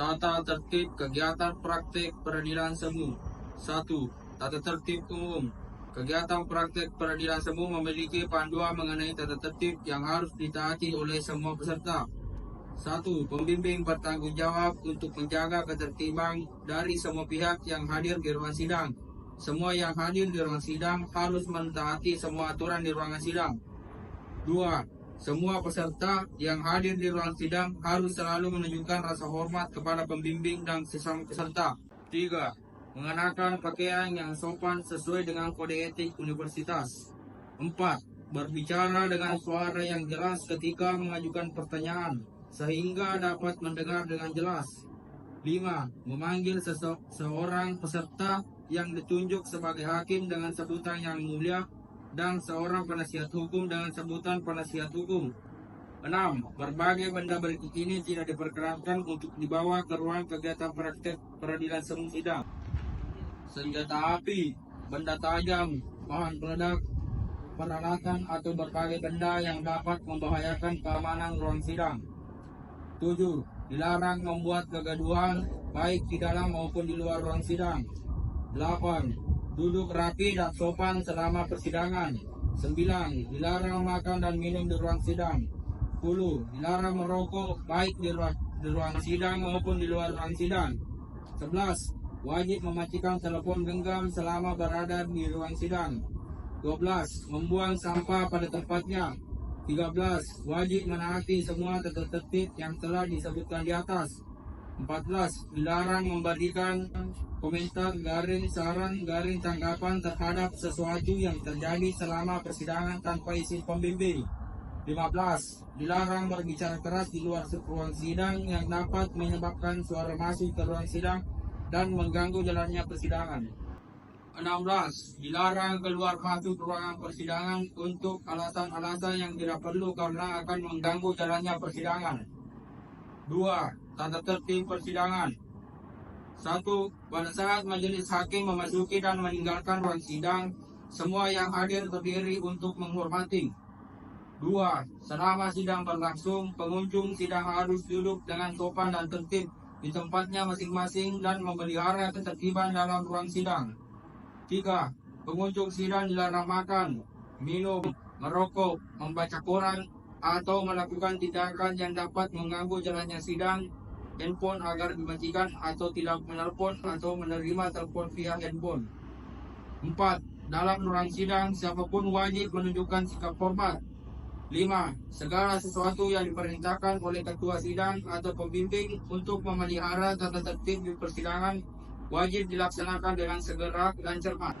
Tata tertib kegiatan praktik peradilan semu. 1. Tata tertib umum. Kegiatan praktik peradilan semu memiliki panduan mengenai tata tertib yang harus ditaati oleh semua peserta. 1. Pembimbing bertanggung jawab untuk menjaga ketertiban dari semua pihak yang hadir di ruang sidang. Semua yang hadir di ruang sidang harus mentaati semua aturan di ruangan sidang. 2. Semua peserta yang hadir di ruang sidang harus selalu menunjukkan rasa hormat kepada pembimbing dan sesama peserta. 3. Mengenakan pakaian yang sopan sesuai dengan kode etik universitas. 4. Berbicara dengan suara yang jelas ketika mengajukan pertanyaan, sehingga dapat mendengar dengan jelas. 5. Memanggil seorang peserta yang ditunjuk sebagai hakim dengan sebutan yang mulia dan seorang penasihat hukum dengan sebutan penasihat hukum. 6. Berbagai benda berikut ini tidak diperkenankan untuk dibawa ke ruang kegiatan praktek peradilan semu sidang. Senjata api, benda tajam, bahan peledak, peralatan atau berbagai benda yang dapat membahayakan keamanan ruang sidang. 7. Dilarang membuat kegaduhan baik di dalam maupun di luar ruang sidang. 8. Duduk rapi dan sopan selama persidangan. 9. Dilarang makan dan minum di ruang sidang. 10. Dilarang merokok baik di ruang sidang maupun di luar ruang sidang. 11. Wajib mematikan telepon genggam selama berada di ruang sidang. 12. Membuang sampah pada tempatnya. 13. Wajib menaati semua tata tertib yang telah disebutkan di atas. 14. Dilarang memberikan komentar, saran, tanggapan terhadap sesuatu yang terjadi selama persidangan tanpa izin pembimbing. 15. Dilarang berbicara keras di luar ruang sidang yang dapat menyebabkan suara masuk ke ruang sidang dan mengganggu jalannya persidangan. 16. Dilarang keluar masuk ruangan persidangan untuk alasan-alasan yang tidak perlu karena akan mengganggu jalannya persidangan. 2. Tata tertib persidangan. 1. Pada saat majelis hakim memasuki dan meninggalkan ruang sidang, semua yang hadir berdiri untuk menghormati. 2. Selama sidang berlangsung, pengunjung sidang harus duduk dengan sopan dan tertib di tempatnya masing-masing dan memelihara ketertiban dalam ruang sidang. 3. Pengunjung sidang dilarang makan, minum, merokok, membaca koran, atau melakukan tindakan yang dapat mengganggu jalannya sidang. Handphone agar dimatikan atau tidak menelpon atau menerima telepon via handphone. 4. Dalam ruang sidang, siapapun wajib menunjukkan sikap hormat. 5. Segala sesuatu yang diperintahkan oleh ketua sidang atau pembimbing untuk memelihara tata tertib di persidangan wajib dilaksanakan dengan segera dan cermat.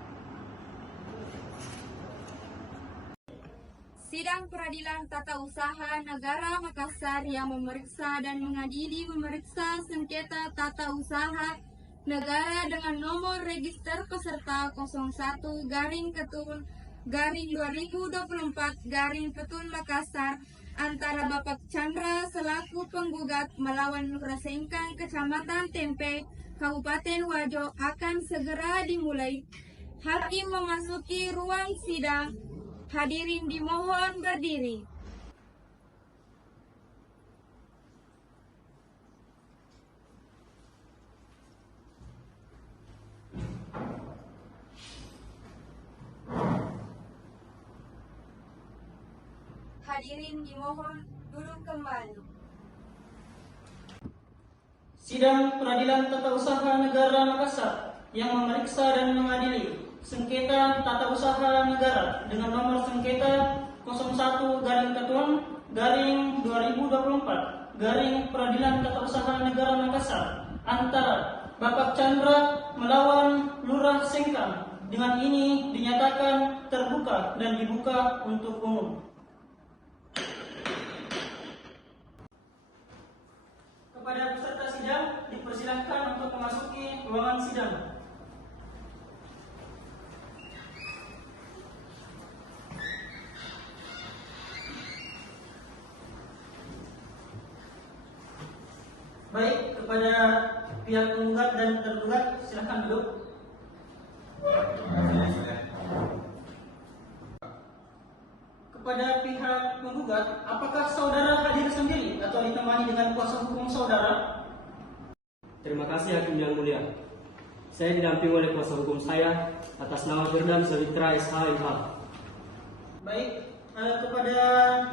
Sidang Peradilan Tata Usaha Negara Makassar yang memeriksa dan mengadili memeriksa sengketa tata usaha negara dengan nomor register peserta 01-Ketun-2024-Petun Makassar antara Bapak Chandra selaku penggugat melawan Lurah Sengkang Kecamatan Tempe, Kabupaten Wajo akan segera dimulai. Hakim memasuki ruang sidang. Hadirin dimohon berdiri. Hadirin dimohon duduk kembali. Sidang Peradilan Tata Usaha Negara Makassar yang memeriksa dan mengadili sengketa tata usaha negara dengan nomor sengketa 01-Ketun-2024 Peradilan Tata Usaha Negara Makassar antara Bapak Chandra melawan Lurah Sengkang dengan ini dinyatakan terbuka dan dibuka untuk umum. Kepada peserta sidang dipersilakan untuk memasuki ruangan sidang. Baik, kepada pihak penggugat dan tergugat silakan duduk. Kepada pihak penggugat, apakah saudara hadir sendiri atau ditemani dengan kuasa hukum saudara? Terima kasih Hakim yang mulia. Saya didampingi oleh kuasa hukum saya atas nama Firdan Savitra SH.MH. Baik, kepada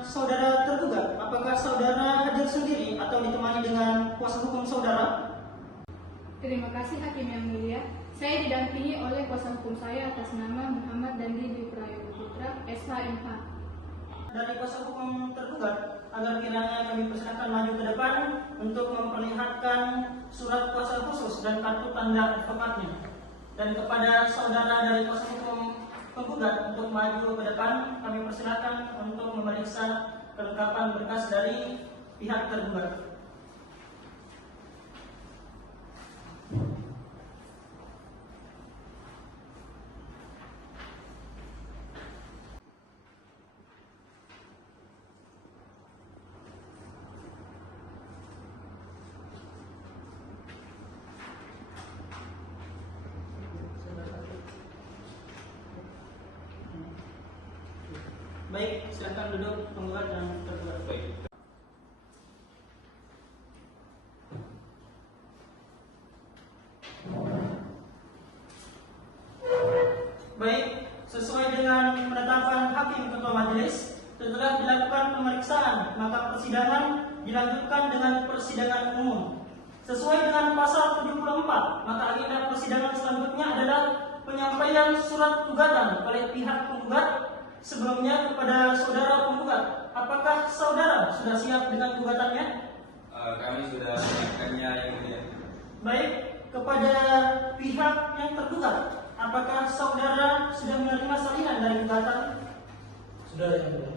saudara tergugat, apakah saudara hadir sendiri atau ditemani dengan kuasa hukum saudara? Terima kasih Hakim yang mulia. Saya didampingi oleh kuasa hukum saya atas nama Muhammad Dandi Dwi Prayogo Putra, SH.MH. Dari kuasa hukum tergugat, agar kiranya kami persilakan maju ke depan untuk memperlihatkan surat kuasa khusus dan kartu tanda advokatnya. Dan kepada saudara dari kuasa hukum penggugat untuk maju ke depan, kami persilakan untuk memeriksa kelengkapan berkas dari pihak tergugat. Baik, silakan duduk penggugat dan tergugat. Baik, sesuai dengan penetapan Hakim Ketua Majelis, setelah dilakukan pemeriksaan, maka persidangan dilanjutkan dengan persidangan umum. Sesuai dengan pasal 74, maka agenda persidangan selanjutnya adalah penyampaian surat gugatan oleh pihak penggugat sebelumnya kepada saudara penggugat. Apakah saudara sudah siap dengan gugatannya? Kami sudah menyiapkannya yang mulia. Baik, kepada pihak yang tergugat, apakah saudara sudah menerima salinan dari gugatan? Sudah yang mulia.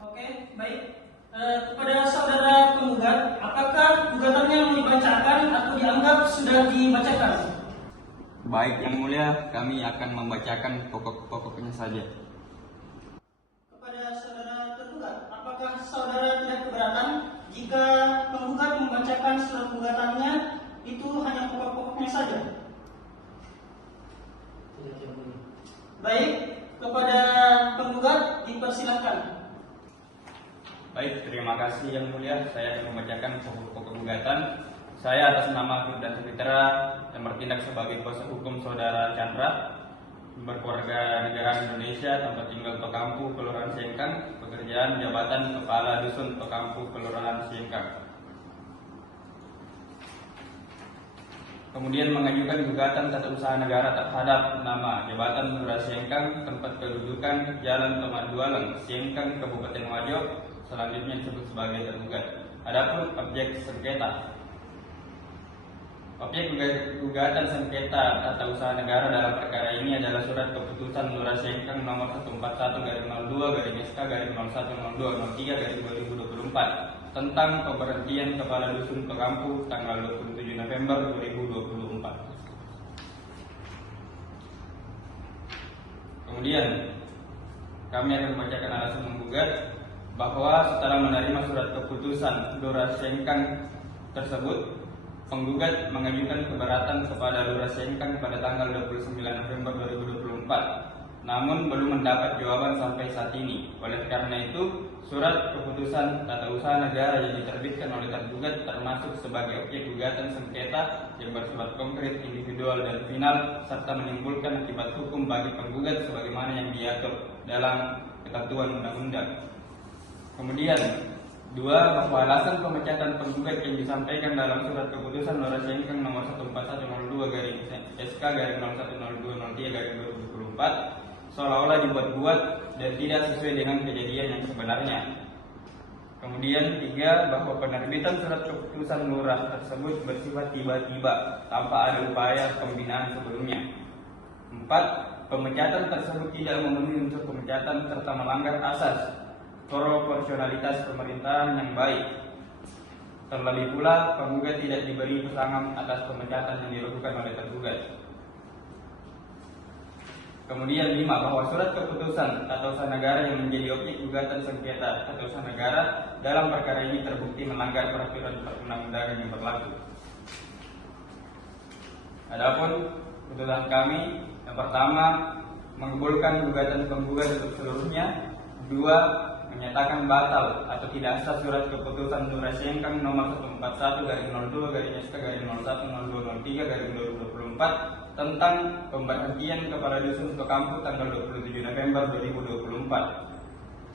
Oke, baik. Kepada saudara penggugat, apakah gugatannya mau dibacakan atau dianggap sudah dibacakan? Baik yang mulia, kami akan membacakan pokok-pokoknya saja. Kepada saudara tergugat, apakah saudara tidak keberatan jika penggugat membacakan surat gugatannya itu hanya pokok-pokoknya saja? Tidak yang mulia. Baik, kepada penggugat dipersilakan. Baik, terima kasih yang mulia. Saya akan membacakan pokok-pokok gugatan. Saya atas nama Firdan Savitra yang bertindak sebagai kuasa hukum saudara Chandra, berkeluarga negara Indonesia, tempat tinggal Tokampu, Kelurahan Sengkang, pekerjaan jabatan Kepala Dusun Tokampu, Kelurahan Sengkang. Kemudian mengajukan gugatan tata usaha negara terhadap nama jabatan Kelurahan Sengkang, tempat kedudukan Jalan Tomat Dualang, Sengkang, Kabupaten Wajo, selanjutnya disebut sebagai tergugat. Adapun objek sengketa. Objek gugatan sengketa tata usaha negara dalam perkara ini adalah surat keputusan Lurah Sengkang nomor 141/02/SK/0102/03/2024 tentang pemberhentian Kepala Dusun Tokampu tanggal 27 November 2024. Kemudian kami akan membacakan alasan menggugat bahwa setelah menerima surat keputusan Lurah Sengkang tersebut, penggugat mengajukan keberatan kepada Lurah Sengkang pada tanggal 29 November 2024, namun belum mendapat jawaban sampai saat ini. Oleh karena itu, surat keputusan tata usaha negara yang diterbitkan oleh tergugat termasuk sebagai objek gugatan sengketa yang bersifat konkret, individual, dan final, serta menimbulkan akibat hukum bagi penggugat sebagaimana yang diatur dalam ketentuan undang-undang. Kemudian, dua, bahwa alasan pemecatan penggugat yang disampaikan dalam surat keputusan Lurah Sengkang nomor 141/02/SK/0102/03/2024 seolah-olah dibuat-buat dan tidak sesuai dengan kejadian yang sebenarnya. Kemudian tiga, bahwa penerbitan surat keputusan lurah tersebut bersifat tiba-tiba tanpa ada upaya pembinaan sebelumnya. Empat, pemecatan tersebut tidak memenuhi unsur pemecatan serta melanggar asas proporsionalitas pemerintahan yang baik. Terlebih pula, penggugat tidak diberi pesangon atas pemecatan yang dilakukan oleh tergugat. Kemudian 5, bahwa surat keputusan tata usaha negara yang menjadi objek gugatan sengketa tata usaha negara dalam perkara ini terbukti melanggar peraturan perundang-undangan yang berlaku. Adapun putusan kami, yang pertama, mengabulkan gugatan penggugat untuk seluruhnya. 2, menyatakan batal atau tidak sah surat keputusan Lurah Sengkang nomor 141/02/SK/01/0203/2024 tentang pemberhentian kepala dusun Sukakampu tanggal 27 November 2024.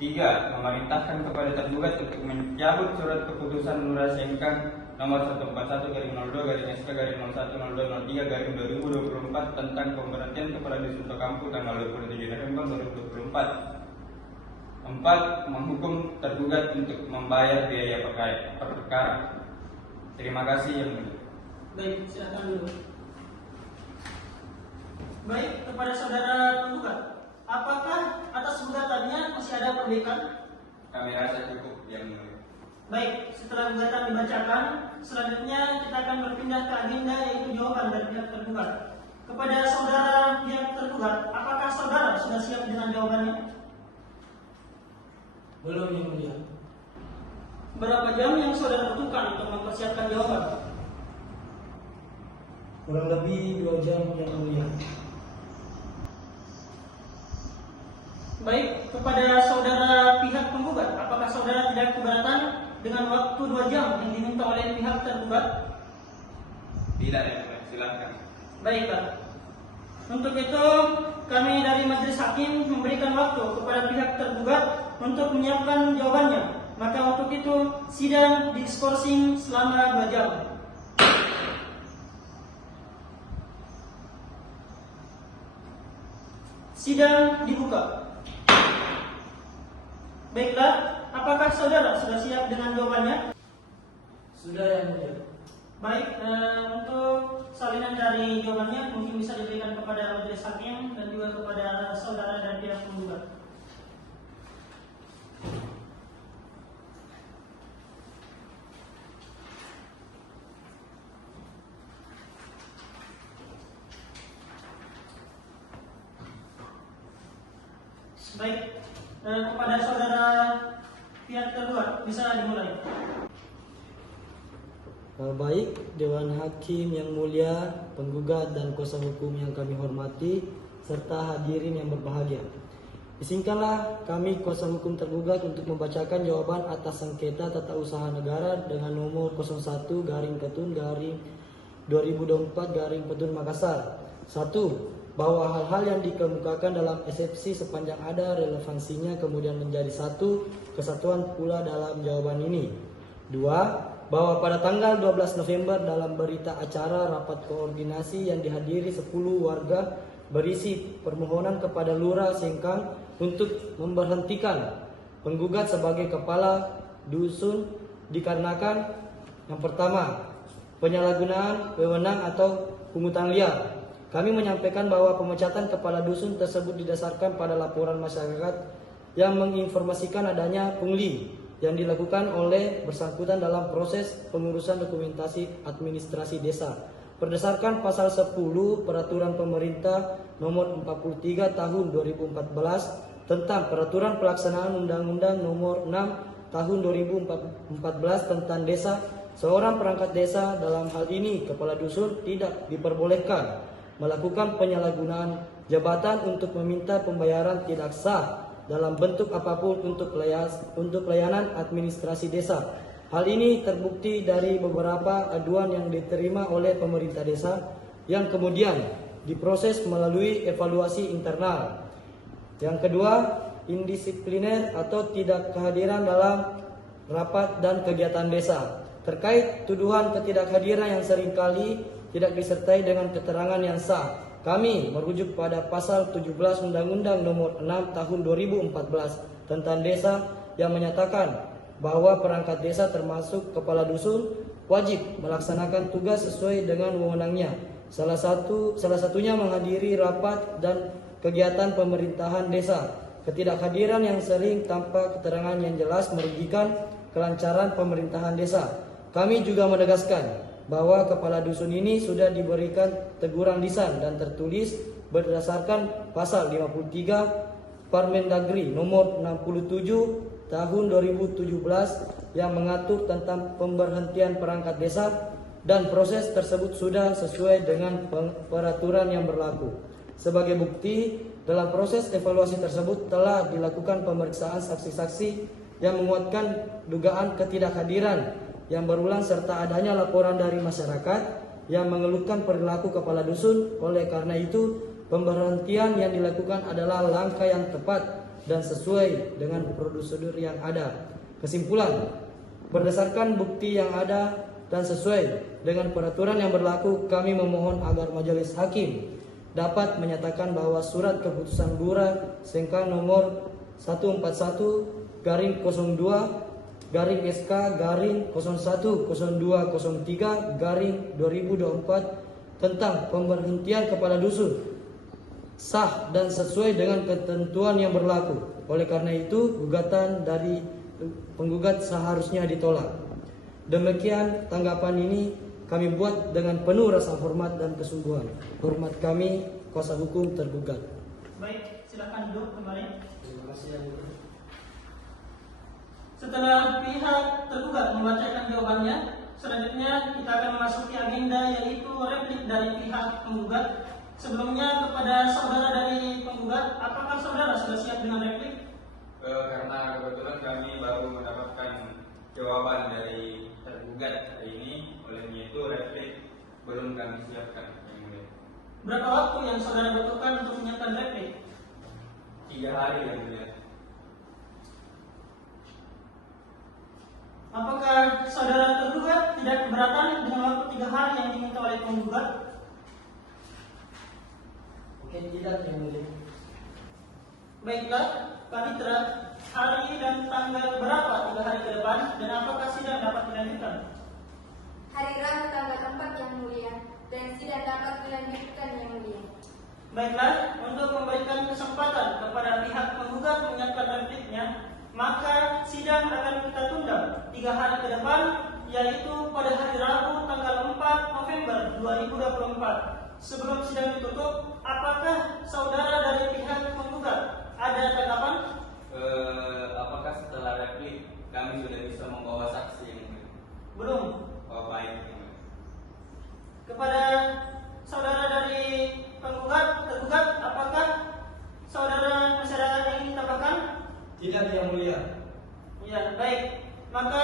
3. Memerintahkan kepada tergugat untuk mencabut surat keputusan Lurah Sengkang nomor 141/02/SK/01/0203/2024 tentang pemberhentian kepala dusun Sukakampu tanggal 27 November 2024. 4. Menghukum tergugat untuk membayar biaya perkara. Terima kasih yang mulia. Baik, silakan dulu. Baik, kepada saudara tergugat, apakah atas gugatannya masih ada perbaikan? Kami rasa cukup yang mulia. Baik, setelah gugatan dibacakan, selanjutnya kita akan berpindah ke agenda yaitu jawaban dari pihak tergugat. Kepada saudara pihak tergugat, apakah saudara sudah siap dengan jawabannya? Belum, Yang Mulia. Berapa jam yang saudara butuhkan untuk mempersiapkan jawaban? Kurang lebih 2 jam, Yang Mulia. Baik, kepada saudara pihak penggugat, apakah saudara tidak keberatan dengan waktu 2 jam yang diminta oleh pihak tergugat? Tidak, yang mulia. Silakan. Baiklah. Untuk itu, kami dari Majelis Hakim memberikan waktu kepada pihak tergugat untuk menyiapkan jawabannya. Maka untuk itu, sidang diskorsing selama 2 jam. Sidang dibuka. Baiklah, apakah saudara sudah siap dengan jawabannya? Sudah, Yang Mulia. Baik, untuk salinan dari jawabannya mungkin bisa diberikan kepada majelis hakim dan juga kepada saudara dan pihak penggugat. Baik, kepada saudara pihak tergugat bisa dimulai. Baik, Dewan Hakim yang mulia, penggugat dan kuasa hukum yang kami hormati, serta hadirin yang berbahagia. Izinkanlah kami kuasa hukum tergugat untuk membacakan jawaban atas sengketa tata usaha negara dengan nomor 01/Petun Makassar. 1. Bahwa hal-hal yang dikemukakan dalam eksepsi sepanjang ada relevansinya kemudian menjadi satu kesatuan pula dalam jawaban ini. 2. Bahwa pada tanggal 12 November dalam berita acara rapat koordinasi yang dihadiri 10 warga berisi permohonan kepada Lurah Sengkang untuk memberhentikan penggugat sebagai kepala dusun dikarenakan yang pertama, penyalahgunaan wewenang atau pungutan liar. Kami menyampaikan bahwa pemecatan kepala dusun tersebut didasarkan pada laporan masyarakat yang menginformasikan adanya pungli yang dilakukan oleh bersangkutan dalam proses pengurusan dokumentasi administrasi desa. Berdasarkan pasal 10 Peraturan Pemerintah Nomor 43 Tahun 2014 tentang Peraturan Pelaksanaan Undang-Undang Nomor 6 Tahun 2014 tentang Desa, seorang perangkat desa dalam hal ini kepala dusun tidak diperbolehkan melakukan penyalahgunaan jabatan untuk meminta pembayaran tidak sah dalam bentuk apapun untuk layanan administrasi desa. Hal ini terbukti dari beberapa aduan yang diterima oleh pemerintah desa yang kemudian diproses melalui evaluasi internal. Yang kedua, indisipliner atau tidak kehadiran dalam rapat dan kegiatan desa. Terkait tuduhan ketidakhadiran yang seringkali tidak disertai dengan keterangan yang sah, kami merujuk pada pasal 17 Undang-Undang Nomor 6 Tahun 2014 tentang Desa yang menyatakan bahwa perangkat desa termasuk kepala dusun wajib melaksanakan tugas sesuai dengan wewenangnya. Salah satunya menghadiri rapat dan kegiatan pemerintahan desa. Ketidakhadiran yang sering tanpa keterangan yang jelas merugikan kelancaran pemerintahan desa. Kami juga menegaskan bahwa kepala dusun ini sudah diberikan teguran lisan dan tertulis berdasarkan pasal 53 Permendagri nomor 67 tahun 2017 yang mengatur tentang pemberhentian perangkat desa, dan proses tersebut sudah sesuai dengan peraturan yang berlaku. Sebagai bukti, Dalam proses evaluasi tersebut telah dilakukan pemeriksaan saksi-saksi yang menguatkan dugaan ketidakhadiran yang berulang serta adanya laporan dari masyarakat yang mengeluhkan perilaku kepala dusun. Oleh karena itu, pemberhentian yang dilakukan adalah langkah yang tepat dan sesuai dengan prosedur yang ada. Kesimpulan, berdasarkan bukti yang ada dan sesuai dengan peraturan yang berlaku, kami memohon agar majelis hakim dapat menyatakan bahwa surat keputusan Lurah Sengkang nomor 141-SK-01-0203-2024 tentang pemberhentian kepala dusun sah dan sesuai dengan ketentuan yang berlaku. Oleh karena itu, gugatan dari penggugat seharusnya ditolak. Demikian tanggapan ini kami buat dengan penuh rasa hormat dan kesungguhan. Hormat kami, kuasa hukum tergugat. Baik, silakan duduk kembali. Terima kasih. Setelah pihak tergugat membacakan jawabannya, selanjutnya kita akan memasuki agenda yaitu replik dari pihak penggugat. Sebelumnya kepada saudara dari penggugat, apakah saudara sudah siap dengan replik? Karena kebetulan kami baru mendapatkan jawaban dari tergugat hari ini, olehnya itu replik belum kami siapkan. Yang mulia. Berapa waktu yang saudara butuhkan untuk menyiapkan replik? 3 hari yang mulia. Apakah saudara tergugat tidak keberatan dengan waktu 3 hari yang diminta oleh penggugat? Mungkin tidak, yang mulia. Baiklah, Panitra, hari dan tanggal berapa 3 hari ke depan dan apakah sidang dapat dilanjutkan? Hari Rabu tanggal 4 yang mulia, dan sidang dapat dilanjutkan yang mulia. Baiklah, untuk memberikan kesempatan kepada pihak penggugat menyiapkan repliknya, maka sidang akan kita tunda 3 hari ke depan, yaitu pada hari Rabu tanggal 4 November 2024. Sebelum sidang ditutup, apakah saudara dari pihak penggugat ada tanggapan? Apakah setelah replik kami sudah bisa membawa saksi yang mulia? Belum. Oh, baik. Yang mulia. Kepada saudara dari tergugat, apakah saudara masih ada yang ingin tambahkan? Tidak, yang mulia. Ya, baik. Maka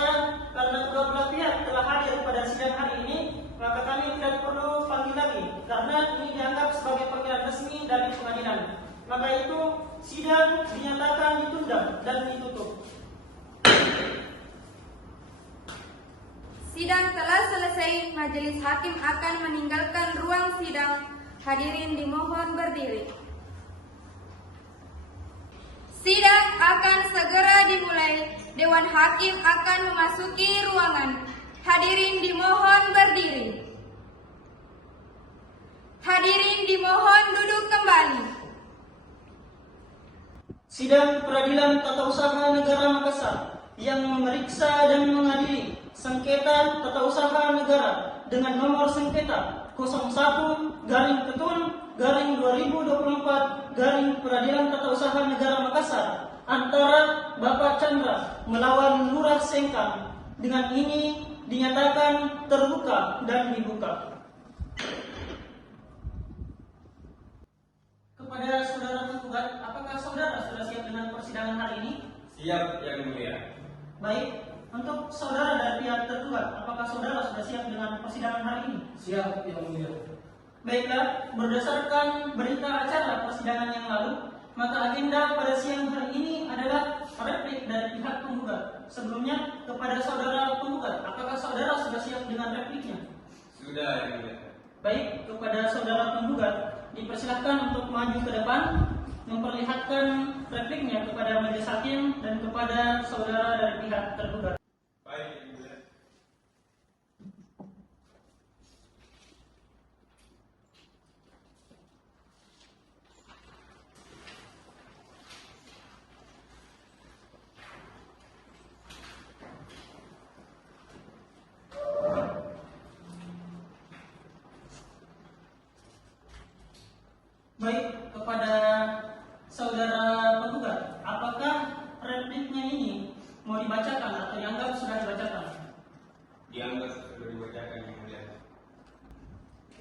karena kedua belah pihak telah hadir pada sidang hari ini, maka kami tidak perlu panggil lagi karena ini dianggap sebagai panggilan resmi dari pengadilan. Maka itu sidang dinyatakan ditunda dan ditutup. Sidang telah selesai, majelis hakim akan meninggalkan ruang sidang. Hadirin dimohon berdiri. Sidang akan segera dimulai. Dewan Hakim akan memasuki ruangan. Hadirin dimohon berdiri. Hadirin dimohon duduk kembali. Sidang Peradilan Tata Usaha Negara Makassar yang memeriksa dan mengadili sengketa tata usaha negara dengan nomor sengketa 01-2024 Peradilan Tata Usaha Negara Makassar antara Bapak Chandra melawan Lurah Sengkang dengan ini dinyatakan terbuka dan dibuka. Kepada saudara penggugat, apakah saudara sudah siap dengan persidangan hari ini? Siap, yang mulia. Baik, untuk saudara dari pihak tergugat, apakah saudara sudah siap dengan persidangan hari ini? Siap, yang mulia. Baiklah, berdasarkan berita acara persidangan yang lalu, maka agenda pada siang hari ini adalah replik dari pihak penggugat. Sebelumnya, kepada saudara penggugat, apakah saudara sudah siap dengan repliknya? Sudah, yang mulia. Baik, kepada saudara penggugat, dipersilahkan untuk maju ke depan, memperlihatkan repliknya kepada majelis hakim dan kepada saudara dari pihak tergugat. Baik, yang mulia. Baik, kepada saudara penggugat, apakah repliknya ini mau dibacakan atau dianggap sudah dibacakan? Dianggap sudah dibacakan, yang mulia.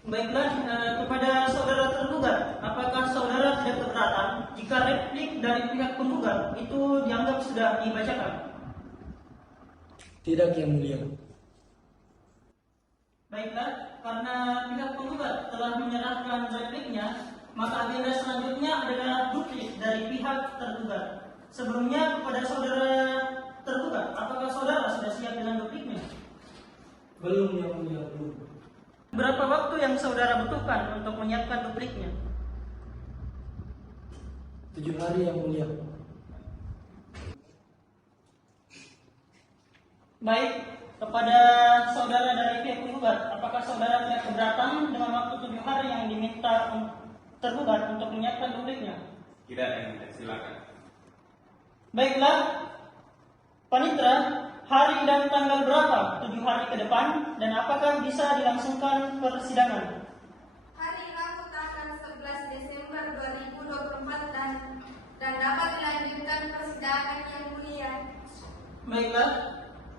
Baiklah, kepada saudara tergugat, apakah saudara tidak keberatan jika replik dari pihak penggugat itu dianggap sudah dibacakan? Tidak, Yang Mulia. Baiklah, karena pihak penggugat telah menyerahkan repliknya, maka agenda selanjutnya adalah duplik dari pihak tergugat. Sebelumnya kepada saudara tergugat, apakah saudara sudah siap dengan dupliknya? Belum, Yang Mulia, belum. Berapa waktu yang saudara butuhkan untuk menyiapkan dupliknya? 7 hari, Yang Mulia. Baik, kepada saudara dari pihak penggugat, apakah saudara tidak keberatan dengan waktu 7 hari yang diminta tergugat untuk menyiapkan dupliknya? Tidak, Yang Mulia, silakan. Baiklah, Panitra, hari dan tanggal berapa 7 hari ke depan dan apakah bisa dilangsungkan persidangan? Hari Rabu tanggal 11 Desember 2024 dan dapat dilanjutkan persidangan Yang Mulia. Baiklah,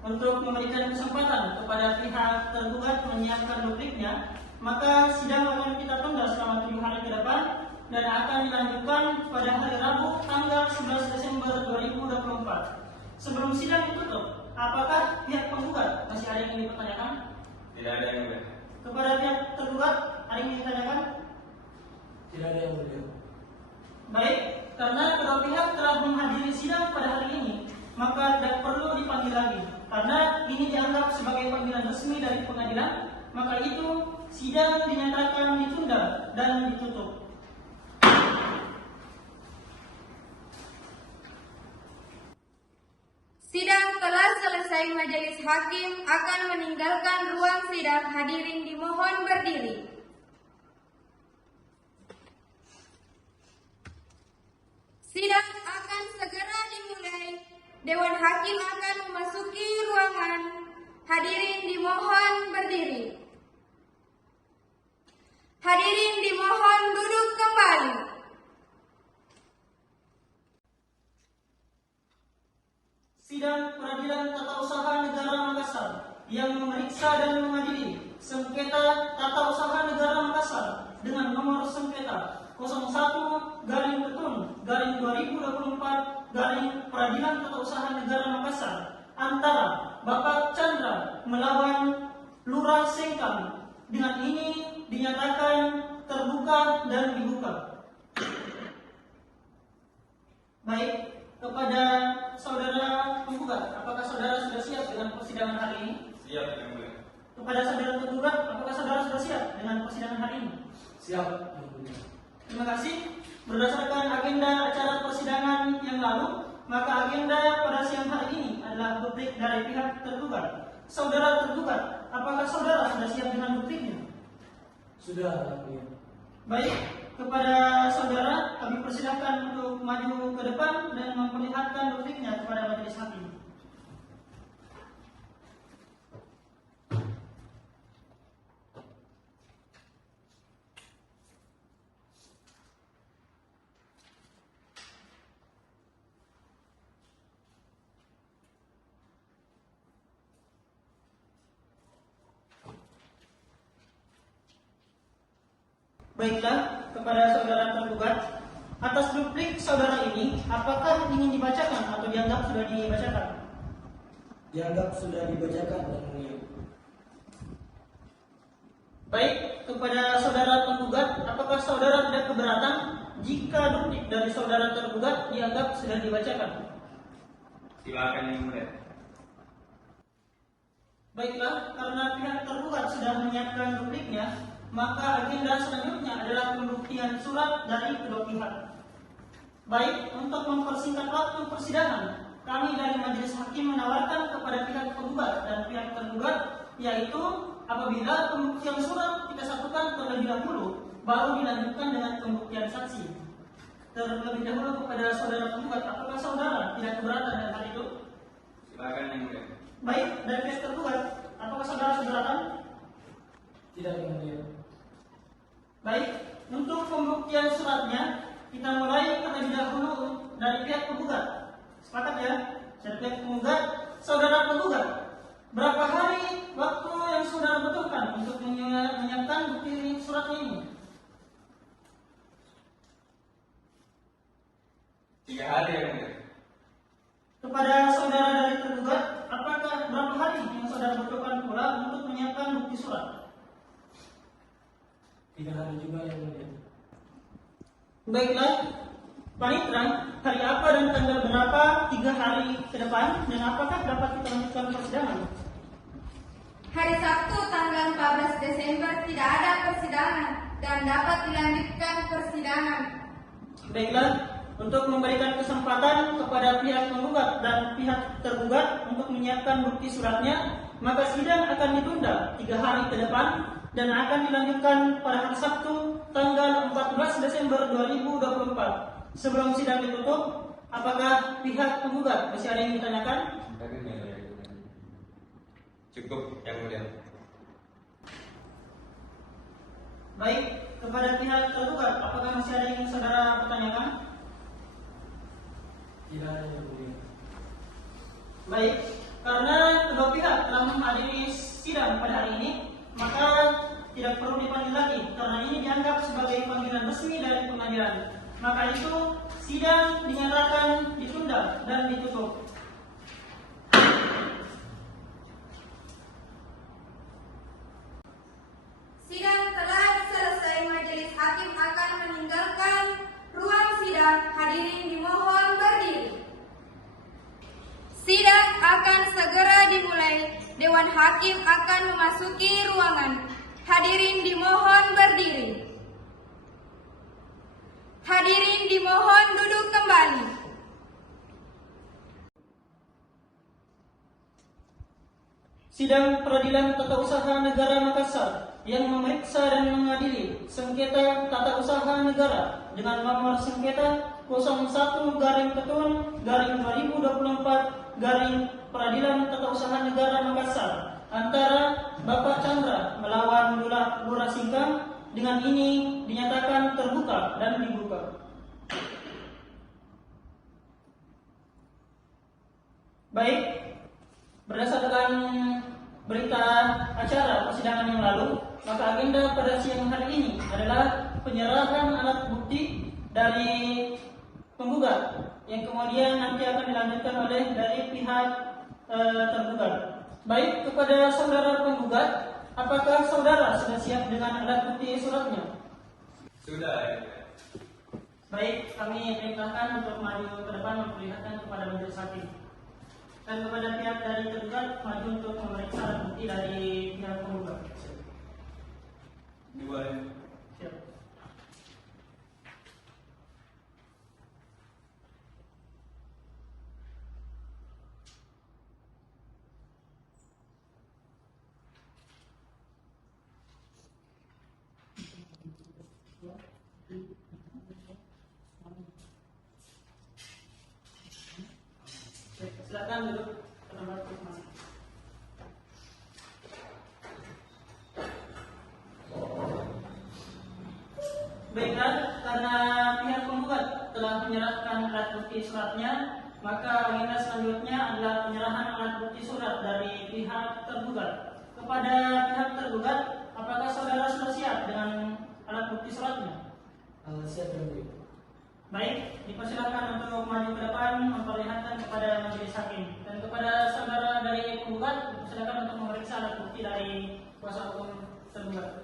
untuk memberikan kesempatan kepada pihak tergugat menyiapkan dupliknya, maka sidang akan kita tunda selama 7 hari ke depan dan akan dilanjutkan pada hari Rabu tanggal 11 Desember 2024. Sebelum sidang ditutup, apakah pihak penggugat masih ada yang ingin dipertanyakan? Tidak ada, Yang Mulia. Kepada pihak tergugat, ada yang ingin ditanyakan? Tidak ada, Yang Mulia. Baik, karena kedua pihak telah menghadiri sidang pada hari ini, maka tidak perlu dipanggil lagi. Karena ini dianggap sebagai panggilan resmi dari pengadilan, maka itu sidang dinyatakan ditunda dan ditutup. Sidang telah selesai, majelis hakim akan meninggalkan ruang sidang. Hadirin dimohon berdiri. Sidang akan segera dimulai. Dewan Hakim akan memasuki ruangan. Hadirin dimohon berdiri. Hadirin dimohon duduk kembali. Sidang Peradilan Tata Usaha Negara Makassar yang memeriksa dan mengadili sengketa tata usaha negara Makassar dengan nomor sengketa 01-Petun-2024 Peradilan Tata Usaha Negara Makassar antara Bapak Chandra melawan Lurah Sengkang dengan ini dinyatakan terbuka dan dibuka. Baik, kepada saudara penggugat, apakah saudara sudah siap dengan persidangan hari ini? Siap, Yang Mulia. Kepada saudara tergugat, apakah saudara sudah siap dengan persidangan hari ini? Siap, Yang Mulia. Terima kasih. Berdasarkan agenda acara persidangan yang lalu, maka agenda pada siang hari ini adalah duplik dari pihak tergugat. Saudara tergugat, apakah saudara sudah siap dengan dupliknya? Sudah, Yang Mulia. Baik, kepada saudara kami persilahkan untuk maju ke depan dan memperlihatkan dupliknya kepada majelis hakim. Baiklah, kepada saudara tergugat, atas duplik saudara ini, apakah ingin dibacakan atau dianggap sudah dibacakan? Dianggap sudah dibacakan, Yang Mulia. Baik, kepada saudara tergugat, apakah saudara tidak keberatan jika duplik dari saudara tergugat dianggap sudah dibacakan? Silakan, Yang Mulia. Baiklah, karena pihak tergugat sudah menyiapkan dupliknya, maka agenda selanjutnya adalah pembuktian surat dari kedua pihak. Baik, untuk mempersingkat waktu persidangan, kami dari majelis hakim menawarkan kepada pihak penggugat dan pihak tergugat, yaitu apabila pembuktian surat kita satukan terlebih dahulu, baru dilanjutkan dengan pembuktian saksi. Terlebih dahulu kepada saudara penggugat, apakah saudara tidak keberatan dengan hal itu? Silakan, Yang Mulia. Baik, dari pihak tergugat, apakah saudara keberatan? Tidak, Yang Mulia. Baik, untuk pembuktian suratnya kita mulai terlebih dahulu dari pihak penggugat. Sepakat ya? Dari pihak penggugat, saudara penggugat, berapa hari waktu yang saudara butuhkan untuk menyiapkan bukti 3 hari juga yang mulia. Baiklah, Panitra, hari apa dan tanggal berapa 3 hari ke depan, dan apakah dapat kita lanjutkan persidangan? Hari Sabtu tanggal 14 Desember tidak ada persidangan dan dapat dilanjutkan persidangan. Baiklah, untuk memberikan kesempatan kepada pihak penggugat dan pihak tergugat untuk menyiapkan bukti suratnya, maka sidang akan ditunda 3 hari ke depan dan akan dilanjutkan pada hari Sabtu tanggal 14 Desember 2024. Sebelum sidang ditutup, apakah pihak penggugat masih ada yang ditanyakan? Cukup, yang mulia. Baik, kepada pihak tergugat, apakah masih ada yang saudara pertanyakan? Tidak ada yang mulia. Baik, karena kedua pihak telah menghadiri sidang pada hari ini, maka tidak perlu dipanggil lagi karena ini dianggap sebagai panggilan resmi dari pengadilan. Maka itu sidang dinyatakan ditunda dan ditutup. Sidang telah selesai. Majelis hakim akan meninggalkan ruang sidang. Hadirin dimohon berdiri. Sidang akan segera dimulai. Dewan Hakim akan memasuki ruangan. Hadirin dimohon berdiri. Hadirin dimohon duduk kembali. Sidang Peradilan Tata Usaha Negara Makassar yang memeriksa dan mengadili sengketa tata usaha negara dengan nomor sengketa 01-Garing-2024 Peradilan Tata Usaha Negara Makassar antara Bapak Chandra melawan Lurah Singkang dengan ini dinyatakan terbuka dan dibuka. Baik, berdasarkan berita acara persidangan yang lalu, maka agenda pada siang hari ini adalah penyerahan alat bukti dari penggugat yang kemudian nanti akan dilanjutkan oleh dari pihak tergugat. Baik, kepada saudara penggugat, apakah saudara sudah siap dengan alat bukti suratnya? Sudah. Baik, kami perintahkan untuk maju ke depan memperlihatkan kepada majelis hakim. Dan kepada pihak dari tergugat maju untuk memeriksa alat bukti dari pihak penggugat. Dimulai. Siap. Silakan duduk ke tempat masing-masing. Baiklah, karena pihak penggugat telah menyerahkan alat bukti suratnya, maka agenda selanjutnya adalah penyerahan alat bukti surat dari pihak tergugat. Kepada pihak tergugat, apakah saudara sudah siap dengan alat bukti suratnya? Siap yang mulia. Baik, dipersilakan untuk maju ke depan memperlihatkan kepada majelis hakim. Dan kepada saudara dari penggugat, dipersilakan untuk memeriksa alat bukti dari kuasa hukum tergugat.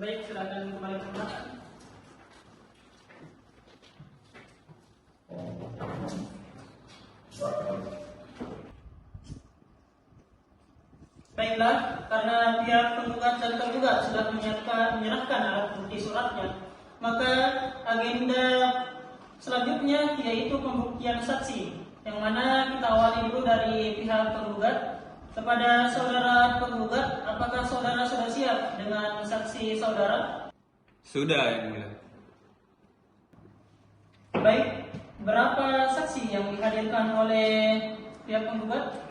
Baik, silakan kembali ke tempat. Baiklah, karena pihak penggugat dan tergugat sudah menyerahkan alat bukti suratnya, maka agenda selanjutnya yaitu pembuktian saksi, yang mana kita awali dulu dari pihak penggugat. Kepada saudara penggugat, apakah saudara sudah siap dengan saksi saudara? Sudah, yang mulia. Baik, berapa saksi yang dihadirkan oleh pihak penggugat?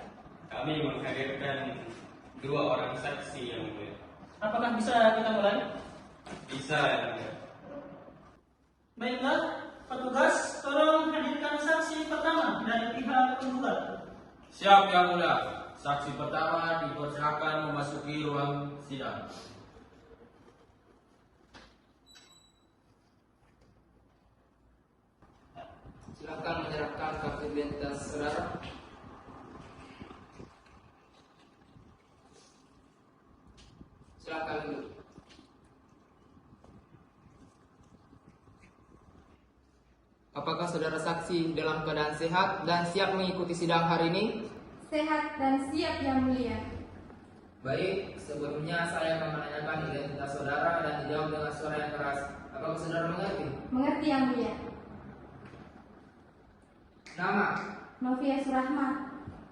Kami menghadirkan 2 orang saksi, yang mulia. Apakah bisa kita mulai? Bisa, yang mulia. Baiklah, Petugas, tolong hadirkan saksi pertama dari pihak penggugat. Siap Yang Mulia. Saksi pertama dipersilakan memasuki ruang sidang. Silakan menyerahkan kartu identitas saudara. Silakan duduk. Apakah saudara saksi dalam keadaan sehat dan siap mengikuti sidang hari ini? Sehat dan siap Yang Mulia. Baik, sebelumnya saya akan menanyakan identitas saudara dan dijawab dengan suara yang keras. Apakah saudara mengerti? Mengerti Yang Mulia. Nama, Novia Surahma,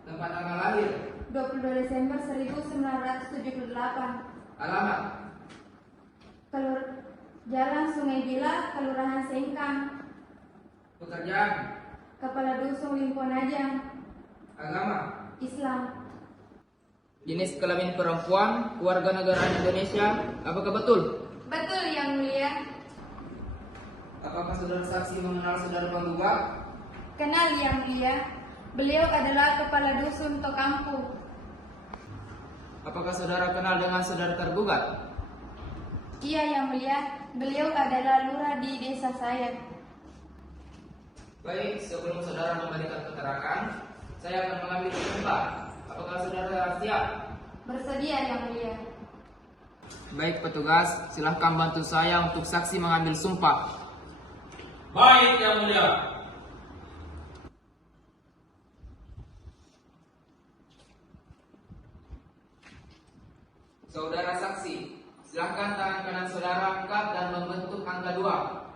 tempat tanggal lahir, 22 Desember 1978. alamat, Jalan Sungai Bila, Kelurahan Sengkang. pekerjaan, Kepala Dusun Limponajang, agama, Islam. jenis kelamin perempuan, warga negara Indonesia. Apakah betul? Betul Yang Mulia. Apakah saudara saksi mengenal saudara penggugat? Kenal Yang Mulia. Beliau adalah Kepala Dusun Tokampu. Apakah saudara kenal dengan saudara tergugat? Iya Yang Mulia. Beliau adalah lurah di desa saya. Baik, sebelum saudara memberikan keterangan, saya akan mengambil sumpah. Apakah saudara siap? Bersedia Yang Mulia. Baik petugas, silahkan bantu saya untuk saksi mengambil sumpah. Baik Yang Mulia. Saudara saksi, silahkan tangan kanan saudara angkat dan membentuk angka 2.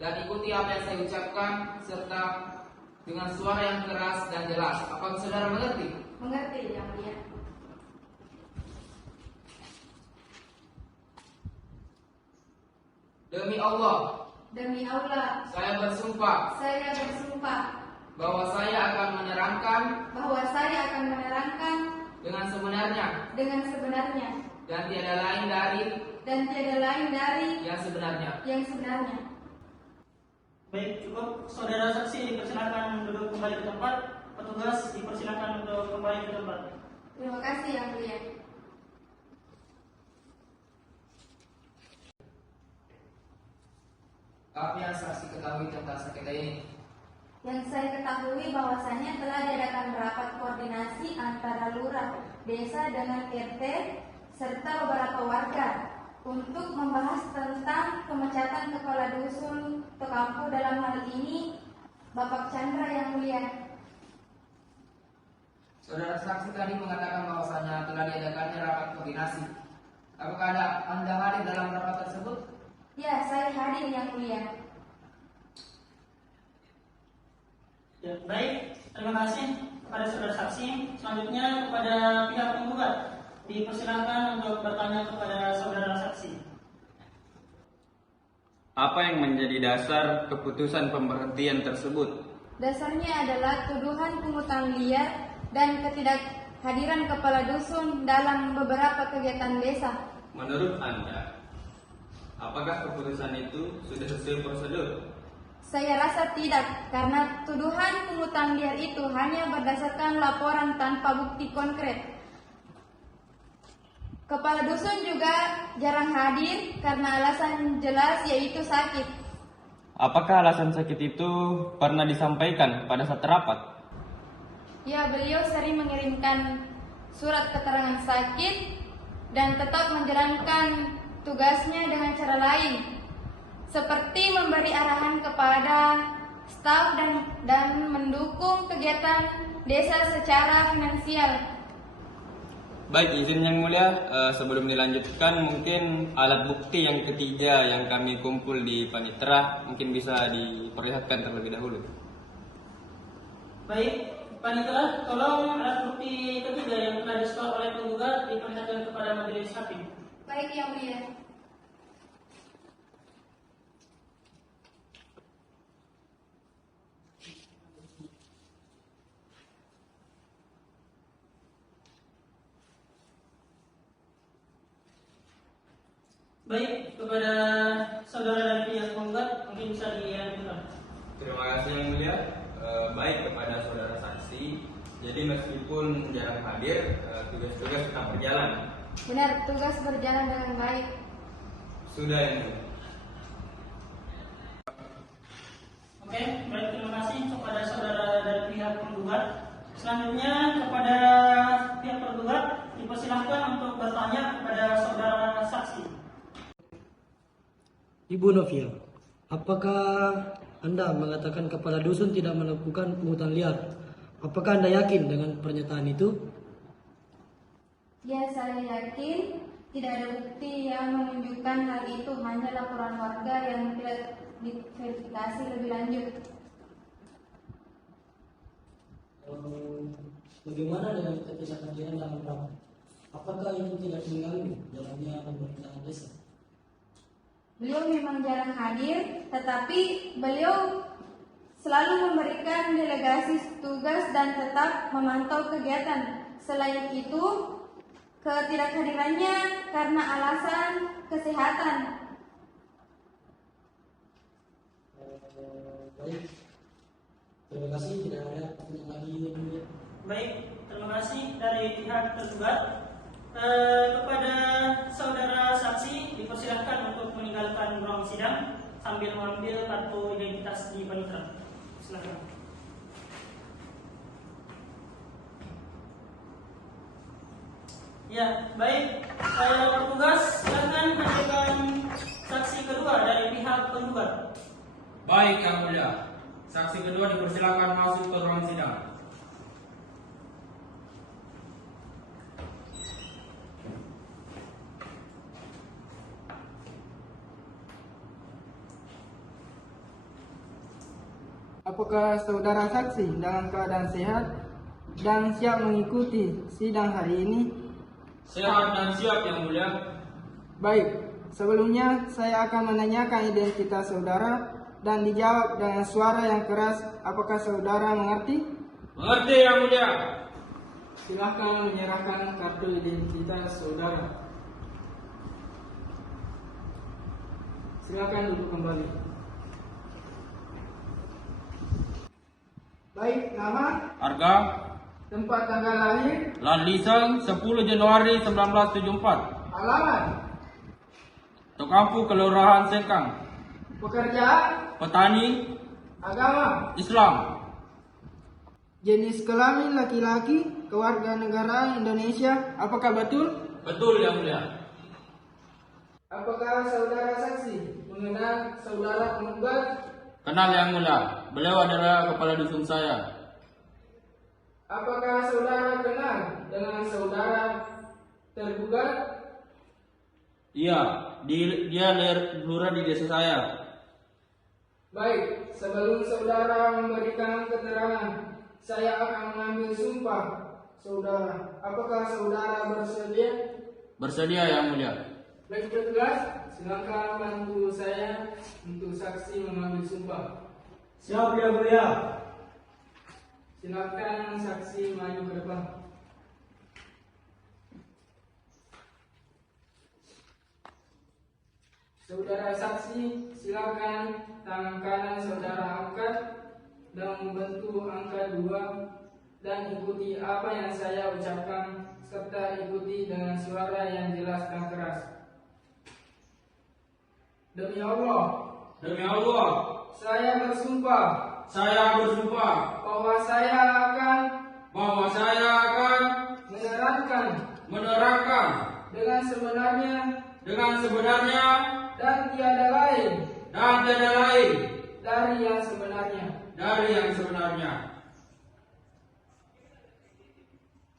Dan ikuti apa yang saya ucapkan serta dengan suara yang keras dan jelas. Apakah saudara mengerti? Mengerti Yang Mulia. Demi Allah, Demi Allah, saya bersumpah saya bersumpah bahwa saya akan menerangkan bahwa saya akan menerangkan dengan sebenarnya dengan sebenarnya dan tiada lain dari yang sebenarnya. yang sebenarnya. Baik, cukup. Saudara saksi dipersilakan duduk kembali ke tempat. Petugas dipersilakan untuk kembali ke tempat. Terima kasih Yang Mulia. Apa yang saksi ketahui tentang sengketa ini? Yang saya ketahui bahwasannya telah diadakan rapat koordinasi antara lurah desa dengan RT serta beberapa warga untuk membahas tentang pemecatan kepala dusun Tokampu, dalam hal ini Bapak Chandra Yang Mulia. Saudara saksi tadi mengatakan bahwasanya telah diadakannya rapat koordinasi. Apakah Anda hadir dalam rapat tersebut? Ya, saya hadir Yang Mulia. Ya, baik, terima kasih kepada saudara saksi. Selanjutnya kepada pihak penggugat, dipersilakan untuk bertanya kepada saudara saksi. Apa yang menjadi dasar keputusan pemberhentian tersebut? Dasarnya adalah tuduhan pungutan liar dan ketidakhadiran kepala dusun dalam beberapa kegiatan desa. Menurut Anda, apakah keputusan itu sudah sesuai prosedur? Saya rasa tidak, karena tuduhan pungutan liar itu hanya berdasarkan laporan tanpa bukti konkret. Kepala dusun juga jarang hadir karena alasan jelas, yaitu sakit. Apakah alasan sakit itu pernah disampaikan pada saat rapat? Ya, beliau sering mengirimkan surat keterangan sakit dan tetap menjalankan tugasnya dengan cara lain, seperti memberi arahan kepada staf dan mendukung kegiatan desa secara finansial. Baik, izin Yang Mulia, sebelum dilanjutkan mungkin alat bukti yang ketiga yang kami kumpul di Panitera mungkin bisa diperlihatkan terlebih dahulu. Baik, Panitera, tolong alat bukti ketiga yang telah disetor oleh penggugat diperlihatkan kepada majelis hakim. Baik Yang Mulia. Baik, kepada saudara dari pihak penggugat, Mungkin bisa dilanjutkan. Terima kasih yang mulia. Baik kepada saudara saksi. Jadi meskipun jarang hadir, tugas-tugas tetap berjalan. Benar, tugas berjalan dengan baik. Sudah yang mulia. Oke, baik, terima kasih kepada saudara dari pihak penggugat. Selanjutnya kepada pihak penggugat dipersilahkan untuk bertanya kepada saudara saksi. Ibu Novia, apakah Anda mengatakan kepala dusun tidak melakukan pungutan liar? Apakah Anda yakin dengan pernyataan itu? Ya, saya yakin tidak ada bukti yang menunjukkan hal itu, hanya laporan warga yang tidak diverifikasi lebih lanjut. Bagaimana dengan ketidakhadiran dalam rapat? Apakah itu tidak mengganggu jalannya pemerintahan desa? Beliau memang jarang hadir, tetapi beliau selalu memberikan delegasi tugas dan tetap memantau kegiatan. Selain itu, ketidakhadirannya karena alasan kesehatan. Baik, terima kasih. Tidak ada pertanyaan lagi. Baik, terima kasih dari pihak tergugat. Kepada saudara saksi dipersilahkan untuk meninggalkan ruang sidang sambil mengambil kartu identitas di panitera. Silakan. Ya, baik. Petugas silakan hadirkan saksi kedua dari pihak penggugat. Baik yang mulia. Saksi kedua dipersilakan masuk ke ruang sidang. Apakah saudara saksi dalam keadaan sehat dan siap mengikuti sidang hari ini? Sehat dan siap yang mulia. Baik, sebelumnya saya akan menanyakan identitas saudara dan dijawab dengan suara yang keras. Apakah saudara mengerti? Mengerti yang mulia. Silakan menyerahkan kartu identitas saudara. Silakan duduk kembali. Baik, nama, Harga tempat tanggal lahir, Lanliseng 10 Januari 1974. alamat, Tokampu Kelurahan Sengkang. pekerjaan, Petani agama, Islam. jenis kelamin laki-laki, kewarganegaraan Indonesia. Apakah betul? Betul yang mulia. Apakah saudara saksi mengenal saudara penggugat? Kenal yang mulia. Beliau adalah kepala dusun saya. Apakah saudara kenal dengan saudara tergugat? Iya, dia lurah di desa saya. Baik, sebelum saudara memberikan keterangan, saya akan mengambil sumpah saudara. Apakah saudara bersedia? Bersedia yang mulia. Baik, petugas, silakan bantu saya untuk saksi mengambil sumpah. Siap yang mulia. Silakan saksi maju ke depan. Saudara saksi, silakan tangan kanan saudara angkat dan membentuk angka 2 dan ikuti apa yang saya ucapkan serta ikuti dengan suara yang jelas dan keras. Demi Allah, Demi Allah, saya bersumpah saya bersumpah bahwa saya akan menerangkan dengan sebenarnya dan tiada lain dari yang sebenarnya.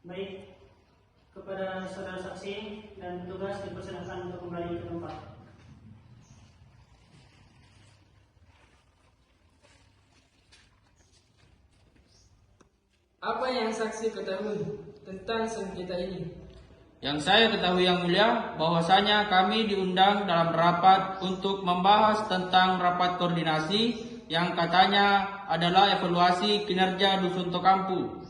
Baik, kepada saudara saksi dan petugas dipersilakan untuk kembali ke tempat. Apa yang saksi ketahui tentang sengketa ini? Yang saya ketahui yang mulia, bahwasanya kami diundang dalam rapat untuk membahas tentang rapat koordinasi yang katanya adalah evaluasi kinerja Dusun Tokampu.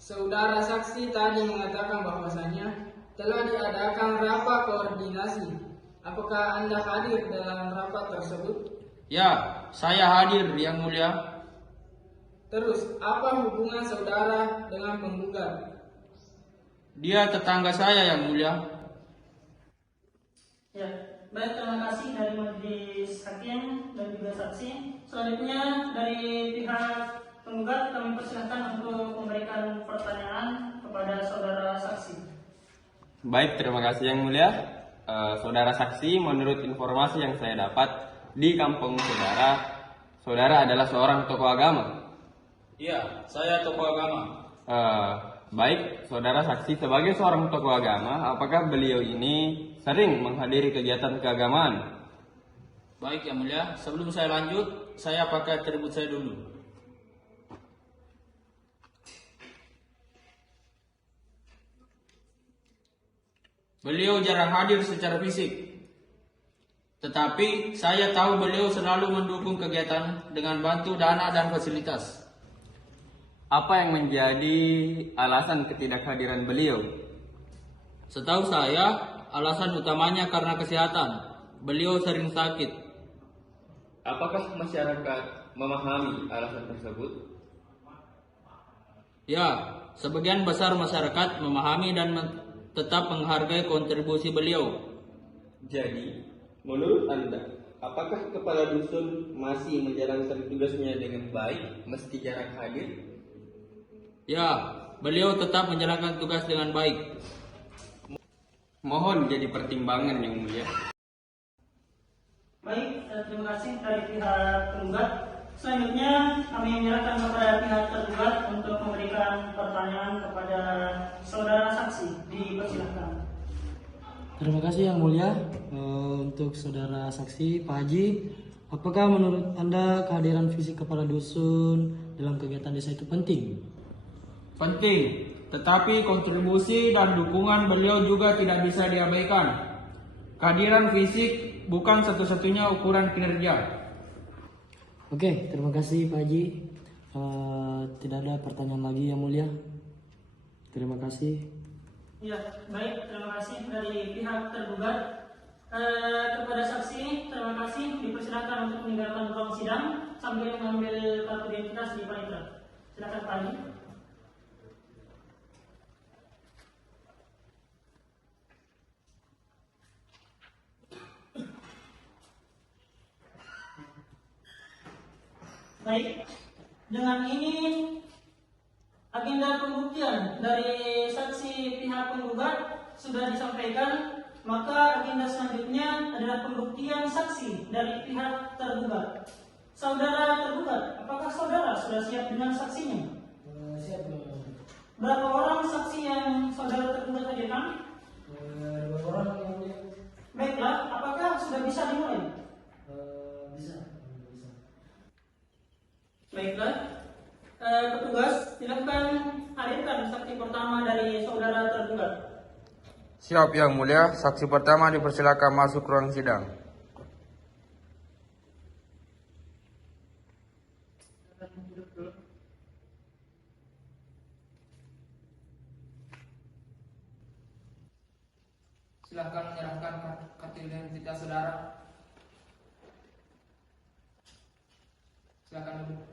Saudara saksi tadi mengatakan bahwasanya telah diadakan rapat koordinasi. Apakah Anda hadir dalam rapat tersebut? Ya, saya hadir yang mulia. Terus, apa hubungan saudara dengan penggugat? Dia tetangga saya yang mulia. Ya, baik, terima kasih dari majelis hakim dan juga saksi. Selanjutnya dari pihak penggugat kami persilahkan untuk memberikan pertanyaan kepada saudara saksi. Baik, terima kasih yang mulia. Saudara saksi, menurut informasi yang saya dapat di kampung saudara adalah seorang tokoh agama. Iya, saya tokoh agama. Baik, saudara saksi sebagai seorang tokoh agama, apakah beliau ini sering menghadiri kegiatan keagamaan? Baik yang mulia, sebelum saya lanjut, saya pakai atribut saya dulu. Beliau jarang hadir secara fisik. Tetapi saya tahu beliau selalu mendukung kegiatan dengan bantu dana dan fasilitas. Apa yang menjadi alasan ketidakhadiran beliau? Setahu saya, alasan utamanya karena kesehatan. Beliau sering sakit. Apakah masyarakat memahami alasan tersebut? Ya, sebagian besar masyarakat memahami dan tetap menghargai kontribusi beliau. Jadi, menurut Anda, apakah kepala dusun masih menjalankan tugasnya dengan baik meski jarang hadir? Ya, beliau tetap menjalankan tugas dengan baik. Mohon jadi pertimbangan yang mulia. Baik, terima kasih dari pihak penggugat. Selanjutnya kami menyerahkan kepada pihak tergugat untuk memberikan pertanyaan kepada saudara saksi. Dipersilahkan. Terima kasih yang mulia. Untuk saudara saksi Pak Haji, apakah menurut Anda kehadiran fisik kepala dusun dalam kegiatan desa itu penting? Penting, tetapi kontribusi dan dukungan beliau juga tidak bisa diabaikan. Kehadiran fisik bukan satu-satunya ukuran kinerja. Oke, terima kasih Pak Haji. Tidak ada pertanyaan lagi yang mulia. Terima kasih. Ya, baik, terima kasih dari pihak tergugat. Kepada saksi, terima kasih. Dipersilakan untuk meninggalkan ruang sidang sambil mengambil kartu identitas di panitia. Silakan Pak Haji. Baik, dengan ini agenda pembuktian dari saksi pihak penggugat sudah disampaikan, maka agenda selanjutnya adalah pembuktian saksi dari pihak tergugat. Saudara tergugat, apakah saudara sudah siap dengan saksinya? Siap. Berapa orang saksi yang saudara tergugat hadirkan? 2 orang yang mulia. Baiklah, apakah sudah bisa dimulai? Bisa. Baiklah, petugas silakan hadirkan saksi pertama dari saudara tergugat. Siap yang mulia, saksi pertama dipersilakan masuk ruang sidang. Silakan menyerahkan kartu identitas saudara. Silakan duduk.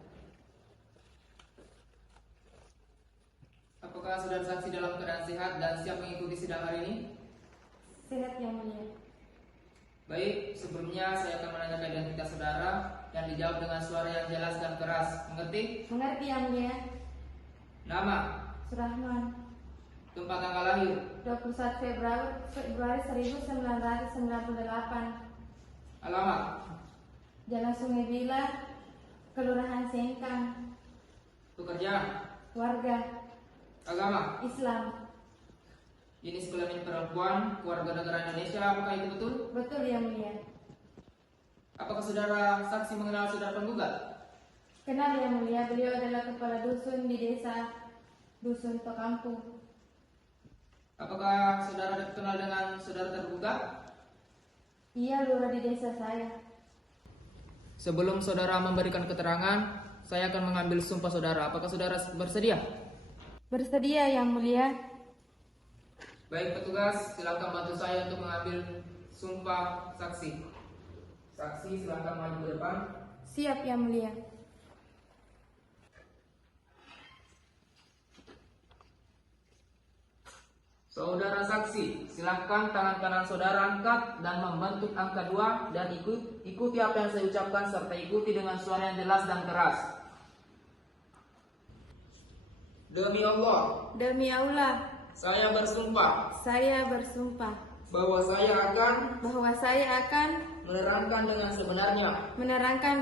Apakah saudara saksi dalam keadaan sehat dan siap mengikuti sidang hari ini? Sehat yang mulia. Baik, sebelumnya saya akan menanyakan identitas saudara yang dijawab dengan suara yang jelas dan keras. Mengerti? Mengerti yang mulia. Nama, Surahman. tempat tanggal lahir, 21 Februari 1998. alamat, Jalan Sungai Bila, Kelurahan Sengkang. pekerjaan, Warga agama, Islam. jenis kelamin perempuan, warga negara Indonesia. Apakah itu betul? Betul yang mulia. Apakah saudara saksi mengenal saudara penggugat? Kenal yang mulia, beliau adalah kepala dusun di desa Dusun Tokampung. Apakah saudara kenal dengan saudara tergugat? Ia lurah di desa saya. Sebelum saudara memberikan keterangan, saya akan mengambil sumpah saudara. Apakah saudara bersedia? Bersedia yang mulia. Baik petugas, silakan bantu saya untuk mengambil sumpah saksi. Saksi silakan maju ke depan. Siap, Yang Mulia. Saudara saksi, silakan tangan kanan saudara angkat dan membentuk angka 2 dan ikuti apa yang saya ucapkan serta ikuti dengan suara yang jelas dan keras. Demi Allah, Demi Allah, saya bersumpah saya bersumpah bahwa saya akan menerangkan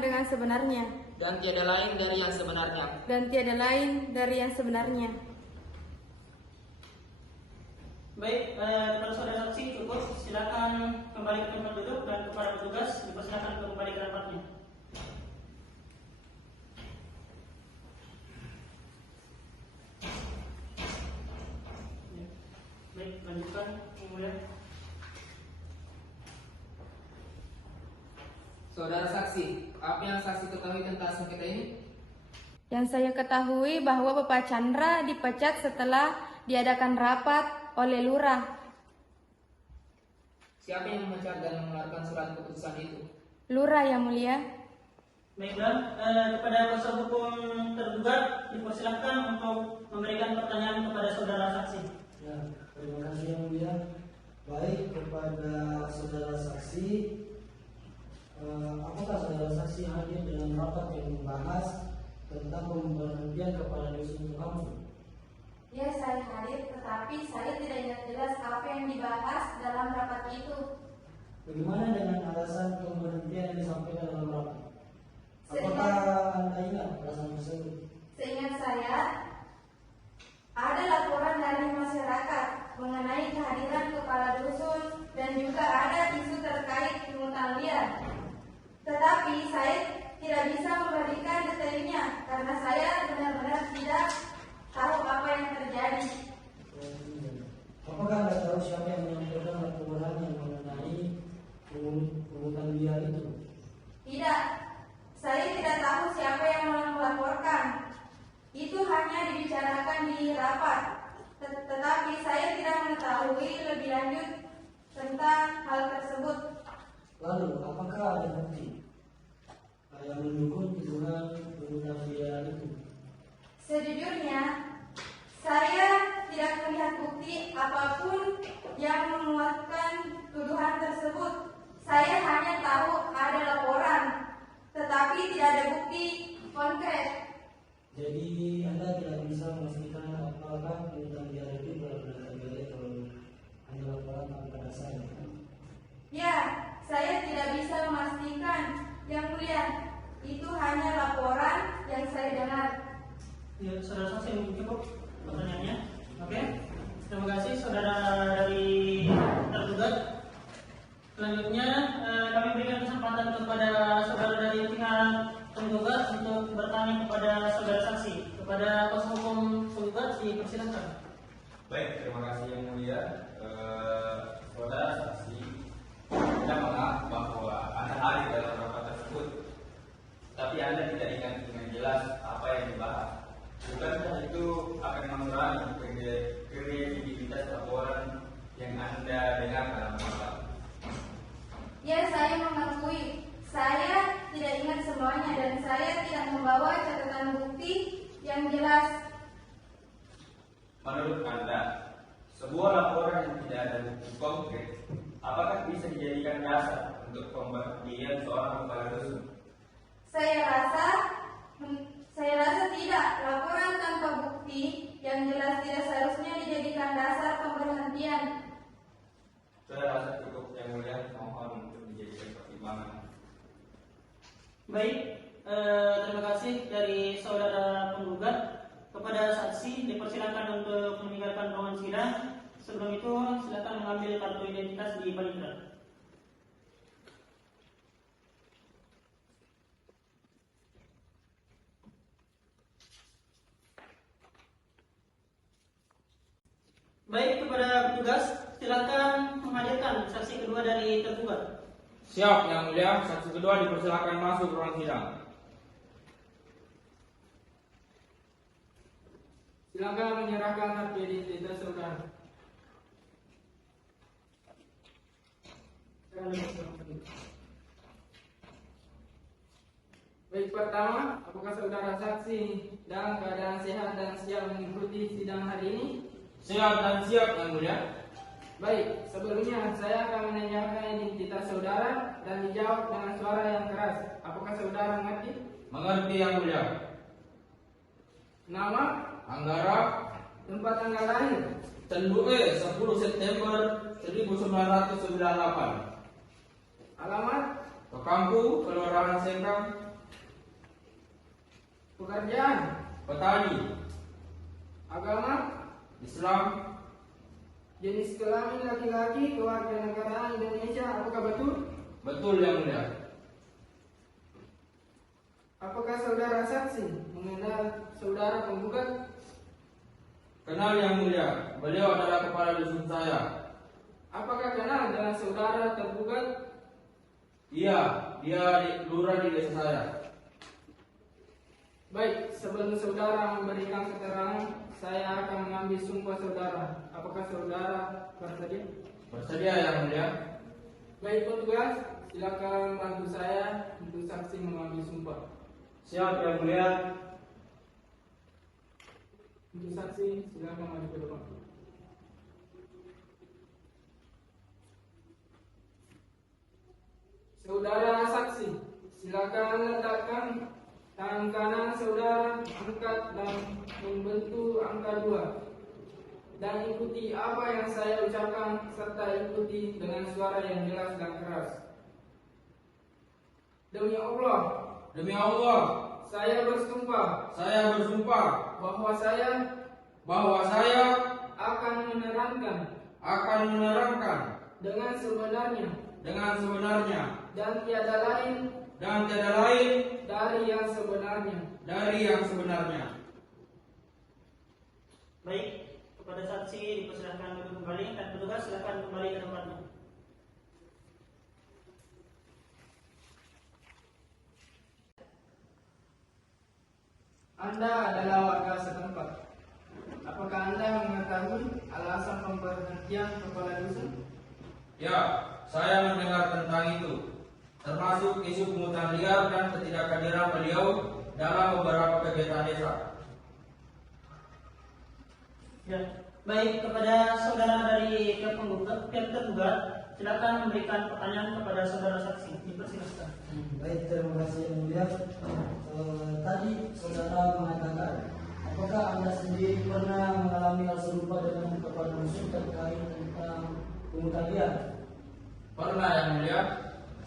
dengan sebenarnya dan tiada lain dari yang sebenarnya. Baik, kepada saudara saksi cukup, silakan kembali ke tempat duduk dan kepada petugas dipersilakan kembali ke tempatnya. Ya. Baik, lanjutkan, Yang Mulia. Saudara saksi, apa yang saksi ketahui tentang sengketa ini? Yang saya ketahui bahwa Bapak Chandra dipecat setelah diadakan rapat oleh lurah. Siapa yang memecat dan mengeluarkan surat keputusan itu? Lurah, Yang Mulia. Baiklah, kepada kuasa hukum tergugat dipersilakan untuk memberikan pertanyaan kepada saudara saksi. Ya, terima kasih Yang Mulia. Baik, kepada saudara saksi, apakah saudara saksi hadir dalam rapat yang membahas tentang pemberhentian kepala dusun kampung? Ya, saya hadir, tetapi saya tidak ingat jelas apa yang dibahas dalam rapat itu. Bagaimana dengan alasan pemberhentian yang disampaikan dalam rapat? Apakah Anda ingat alasan tersebut? Seingat saya, ada laporan dari masyarakat mengenai kehadiran kepala dusun dan juga ada isu terkait pungutan liar. Tetapi saya tidak bisa memberikan detailnya karena saya benar-benar tidak tahu apa yang terjadi. Apakah Anda tahu siapa yang menyampaikan laporan yang mengenai pungutan liar itu? Tidak, saya tidak tahu siapa yang melaporkan. Itu hanya dibicarakan di rapat. Tetapi saya tidak mengetahui lebih lanjut tentang hal tersebut. Lalu, apakah ada bukti yang mendukung tuduhan pungutan liar itu? Sejujurnya, saya tidak melihat bukti apapun yang menguatkan tuduhan tersebut. Saya hanya tahu ada laporan, tetapi tidak ada bukti konkret. Jadi Anda tidak bisa memastikan apakah pungutan liar itu benar-benar terjadi kalau Anda laporan tanpa dasar. Ya, saya tidak bisa memastikan, Yang Mulia. Itu hanya laporan yang saya dengar. Ya, saudara saksi mungkin cukup pertanyaannya. Oke, terima kasih saudara dari tergugat. Selanjutnya kami berikan kesempatan kepada saudara dari pihak tergugat untuk bertanya kepada saudara saksi. Kepada kuasa hukum tergugat dipersilakan. Baik, terima kasih Yang Mulia. Saudara saksi, Anda mengaku bahwa Anda hadir dalam rapat tersebut, tapi Anda tidak ingat dengan jelas apa yang dibahas. Bukankah itu akan mengurangi kredibilitas laporan yang Anda dengar dalam rapat? Ya, saya mengakui. Saya tidak ingat semuanya dan saya tidak membawa catatan bukti yang jelas. Menurut Anda, sebuah laporan yang tidak ada bukti konkret, apakah bisa dijadikan dasar untuk pemberhentian seorang kepala dusun? Saya rasa tidak. Laporan tanpa bukti yang jelas tidak seharusnya dijadikan dasar pemberhentian. Saya rasa cukup Yang Mulia, mohon untuk dijadikan pertimbangan. Baik, terima kasih dari saudara penggugat. Kepada saksi dipersilakan untuk meninggalkan ruangan sidang. Sebelum itu silakan mengambil kartu identitas di panitera. Baik, kepada petugas silakan menghadirkan saksi kedua dari tergugat. Siap, Yang Mulia. Saksi kedua dipersilakan masuk ke ruang sidang. Silakan menyerahkan kartu identitas saudara. Baik, pertama, apakah saudara saksi dalam keadaan sehat dan siap mengikuti sidang hari ini? Sehat dan siap, Yang Mulia. Baik, sebelumnya saya akan menanyakan identitas saudara dan dijawab dengan suara yang keras. Apakah saudara mengerti? Mengerti, Yang Mulia. Nama, Anggara tempat tanggal lahir, Tendue 10 September 1998. alamat, Pekampu, Kelurahan Sengkang, pekerjaan, petani, agama, Islam, jenis kelamin laki-laki, kewarganegaraan Indonesia. Apakah betul? betul, Yang Mulia. Apakah saudara saksi mengenal saudara penggugat? Kenal, Yang Mulia. Beliau adalah kepala dusun saya. Apakah kenal dengan saudara tergugat? Iya, dia lurah di desa saya. Baik, sebelum saudara memberikan keterangan, saya akan mengambil sumpah saudara. Apakah saudara bersedia? Bersedia, Yang Mulia. Baik, petugas, silakan bantu saya untuk saksi mengambil sumpah. Siap, Yang Mulia. Untuk saksi, silakan maju ke depan. Saudara saksi, silakan letakkan tangan kanan saudara, angkat dan membentuk angka 2. Dan ikuti apa yang saya ucapkan serta ikuti dengan suara yang jelas dan keras. Demi Allah, Demi Allah, saya bersumpah saya bersumpah bahwa saya akan akan menerangkan dengan sebenarnya dan tiada lain dari yang sebenarnya. Baik, kepada saksi dipersilakan duduk kembali dan petugas silakan kembali ke tempatnya. Anda adalah warga setempat. Apakah Anda mengetahui alasan pemberhentian kepala dusun? Ya, saya mendengar tentang itu, termasuk isu pungutan liar dan ketidakhadiran beliau dalam beberapa kegiatan desa. Ya, baik, kepada saudara dari pihak tergugat, silakan memberikan pertanyaan kepada saudara saksi. Dipersilakan. Baik, terima kasih Yang Mulia. Tadi saudara mengatakan, apakah Anda sendiri pernah mengalami hal serupa dengan kepala dusun terkait tentang pungutan liar? Pernah, Yang Mulia.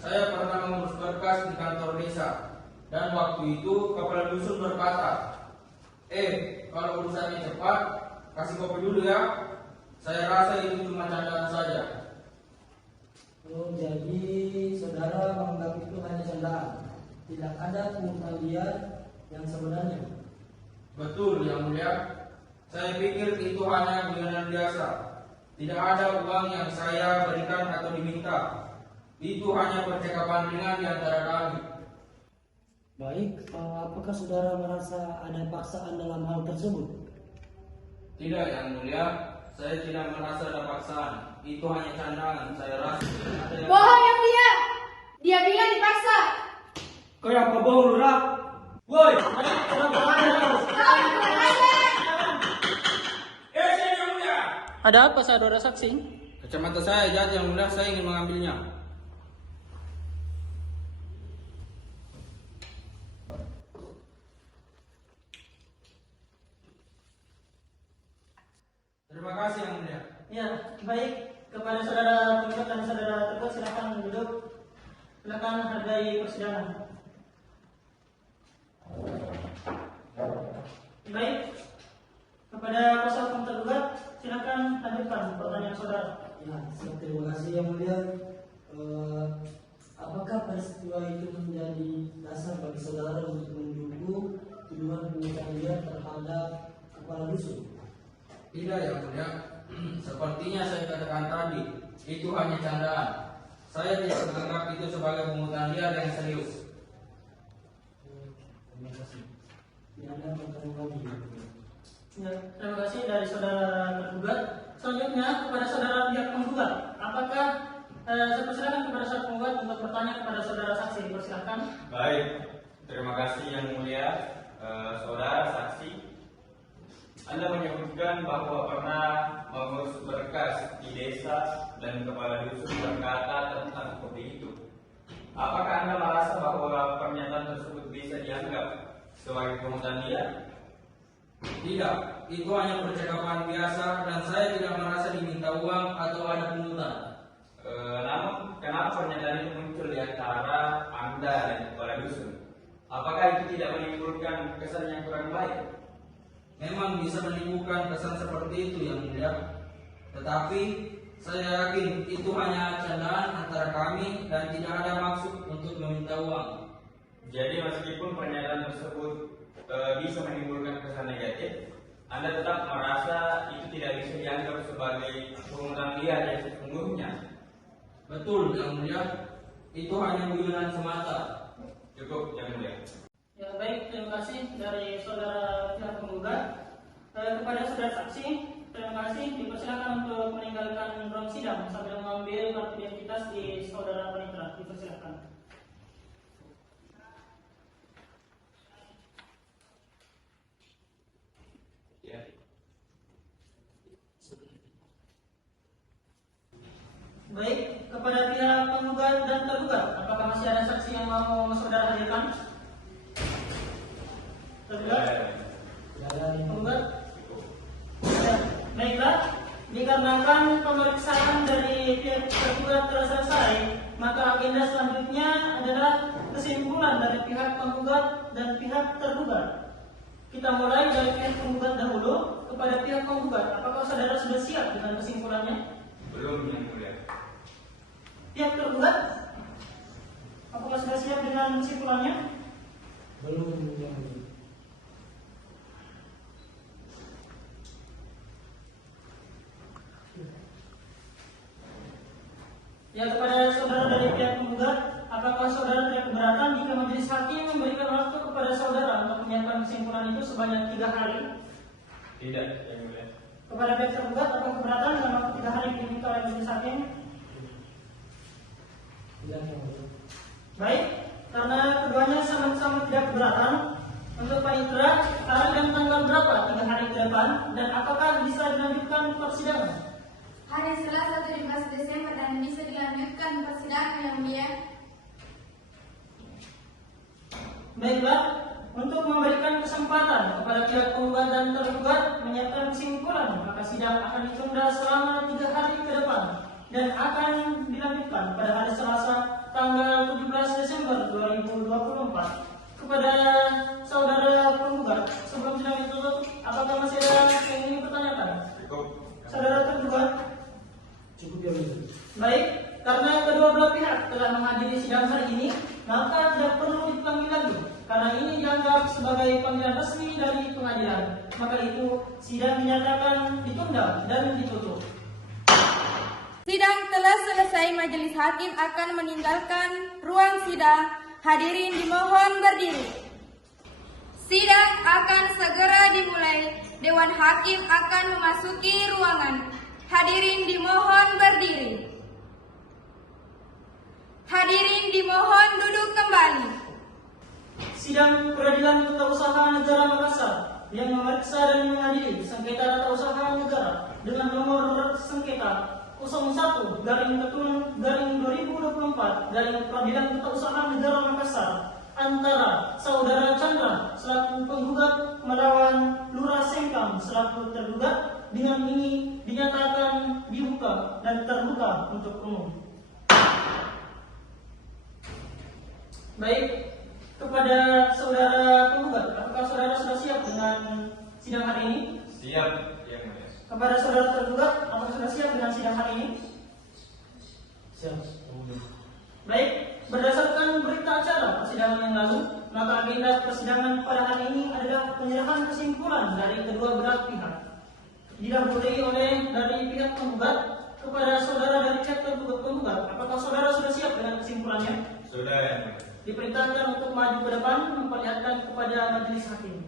Saya pernah mengurus berkas di kantor desa, dan waktu itu kepala dusun berkata, kalau urusannya cepat, kasih kopi dulu ya. Saya rasa itu cuma candaan saja. Oh, jadi saudara menganggap itu hanya candaan, tidak ada pungutan liar yang sebenarnya? Betul, Yang Mulia. Saya pikir itu hanya guyonan biasa. Tidak ada uang yang saya berikan atau diminta. Itu hanya percakapan ringan di antara kami. Baik, apakah saudara merasa ada paksaan dalam hal tersebut? Tidak, Yang Mulia. Saya tidak merasa ada paksaan. Itu hanya candaan. Saya rasa ada yang... Bohong yang dia bilang dipaksa. Kayak apa bohong, Lurah? Woi, Yang Mulia. Ada apa saudara saksi? Kacamata saya jatuh, Yang Mulia. Saya ingin mengambilnya. Terima kasih, Yang Mulia. Ya, baik, kepada saudara penggugat dan saudara tergugat silakan duduk. Silakan hargai persidangan. Baik, kepada kuasa hukum tergugat silakan lanjutkan pertanyaan saudara. Ya, terima kasih Yang Mulia. Apakah peristiwa itu menjadi dasar bagi saudara untuk mendukung tuduhan pungutan liar terhadap kepala dusun? Tidak, Yang Mulia. Sepertinya saya katakan tadi, itu hanya candaan. Saya tidak menganggap itu sebagai pungutan liar yang serius. Terima kasih. Tidak ada pertanyaan lagi. Ya, terima kasih dari saudara tergugat. Selanjutnya kepada saudara pihak penggugat, apakah saya persilakan kepada saudara penggugat untuk bertanya kepada saudara saksi. Dipersilakan. Baik, terima Terima kasih yang mulia, saudara saksi. Anda menyebutkan bahwa pernah mengurus berkas di desa dan kepala dusun berkata tentang kopi itu. Apakah Anda merasa bahwa pernyataan tersebut bisa dianggap sebagai pungutan liar? Tidak, itu hanya percakapan biasa dan saya tidak merasa diminta uang atau ada pungutan. Namun, kenapa pernyataan itu muncul di antara Anda dan kepala dusun? Apakah itu tidak menimbulkan kesan yang kurang baik? Memang bisa menimbulkan kesan seperti itu yang mulia. Tetapi saya yakin itu hanya candaan antara kami dan tidak ada maksud untuk meminta uang. Jadi meskipun pernyataan tersebut bisa menimbulkan kesan negatif, Anda tetap merasa itu tidak bisa dianggap sebagai pungutan liar yang sesungguhnya. Betul yang mulia, itu hanya guyonan semata. Cukup yang mulia. Ya baik, terima kasih dari saudara pihak penggugat. Kepada saudara saksi, terima kasih. Dipersilakan untuk meninggalkan ruang sidang sambil mengambil kartu identitas di saudara panitera. Dipersilakan. Ya. Baik, kepada pihak penggugat dan tergugat, apakah masih ada saksi yang mau saudara hadirkan? Tergugat? Penggugat? Ya, baiklah, dikarenakan pemeriksaan dari pihak tergugat telah selesai, maka agenda selanjutnya adalah kesimpulan dari pihak penggugat dan pihak tergugat. Kita mulai dari pihak penggugat dahulu. Kepada pihak penggugat, apakah saudara sudah siap dengan kesimpulannya? Belum yang mulia. Pihak tergugat, apakah sudah siap dengan kesimpulannya? Belum yang mulia. Ya, kepada saudara dari pihak penggugat, apakah saudara tidak keberatan jika majelis hakim memberikan waktu kepada saudara untuk menyiapkan kesimpulan itu sebanyak 3 hari? Tidak yang mulia. Kepada pihak tergugat, apakah keberatan dengan waktu 3 hari diminta oleh majelis hakim? Tidak yang mulia. Baik, karena keduanya sama-sama tidak keberatan, untuk panitera hari dan tanggal berapa 3 hari ke depan, dan apakah bisa dilanjutkan persidangan? Hari Selasa 17 Desember dan bisa dilanjutkan persidangan yang mulia. Baiklah, untuk memberikan kesempatan kepada pihak penggugat dan tergugat menyiapkan kesimpulan, maka sidang akan ditunda selama 3 hari ke depan dan akan dilanjutkan pada hari Selasa tanggal 17 Desember 2024. Kepada saudara penggugat, sebelum sidang ditutup, apakah masih ada yang ingin dipertanyakan? Cukup. Saudara tergugat? Cukup yang mulia. Baik, karena kedua belah pihak telah menghadiri sidang hari ini, maka tidak perlu dipanggil lagi. Karena ini dianggap sebagai panggilan resmi dari pengadilan. Maka itu sidang dinyatakan ditunda dan ditutup. Sidang telah selesai, majelis hakim akan meninggalkan ruang sidang. Hadirin dimohon berdiri. Sidang akan segera dimulai. Dewan hakim akan memasuki ruangan. Hadirin dimohon berdiri. Hadirin dimohon duduk kembali. Sidang Peradilan Tata Usaha Negara Makassar yang memeriksa dan mengadili sengketa tata usaha negara dengan nomor sengketa 01-2024 Peradilan Tata Usaha Negara Makassar antara Saudara Chandra selaku penggugat melawan Lurah Sengkang selaku tergugat dengan ini dinyatakan dibuka dan terbuka untuk umum. Baik, kepada saudara penggugat, apakah saudara sudah siap dengan sidang hari ini? Siap yang mulia. Kepada saudara tergugat, apakah sudah siap dengan sidang hari ini? Siap yang mulia. Baik, berdasarkan berita acara persidangan yang lalu, maka agenda persidangan pada hari ini adalah penyerahan kesimpulan dari kedua belah pihak. Didahului oleh dari pihak penggugat kepada saudara dari pihak penggugat. Apakah saudara sudah siap dengan kesimpulannya? Sudah yang mulia. Diperintahkan untuk maju ke depan memperlihatkan kepada majelis hakim.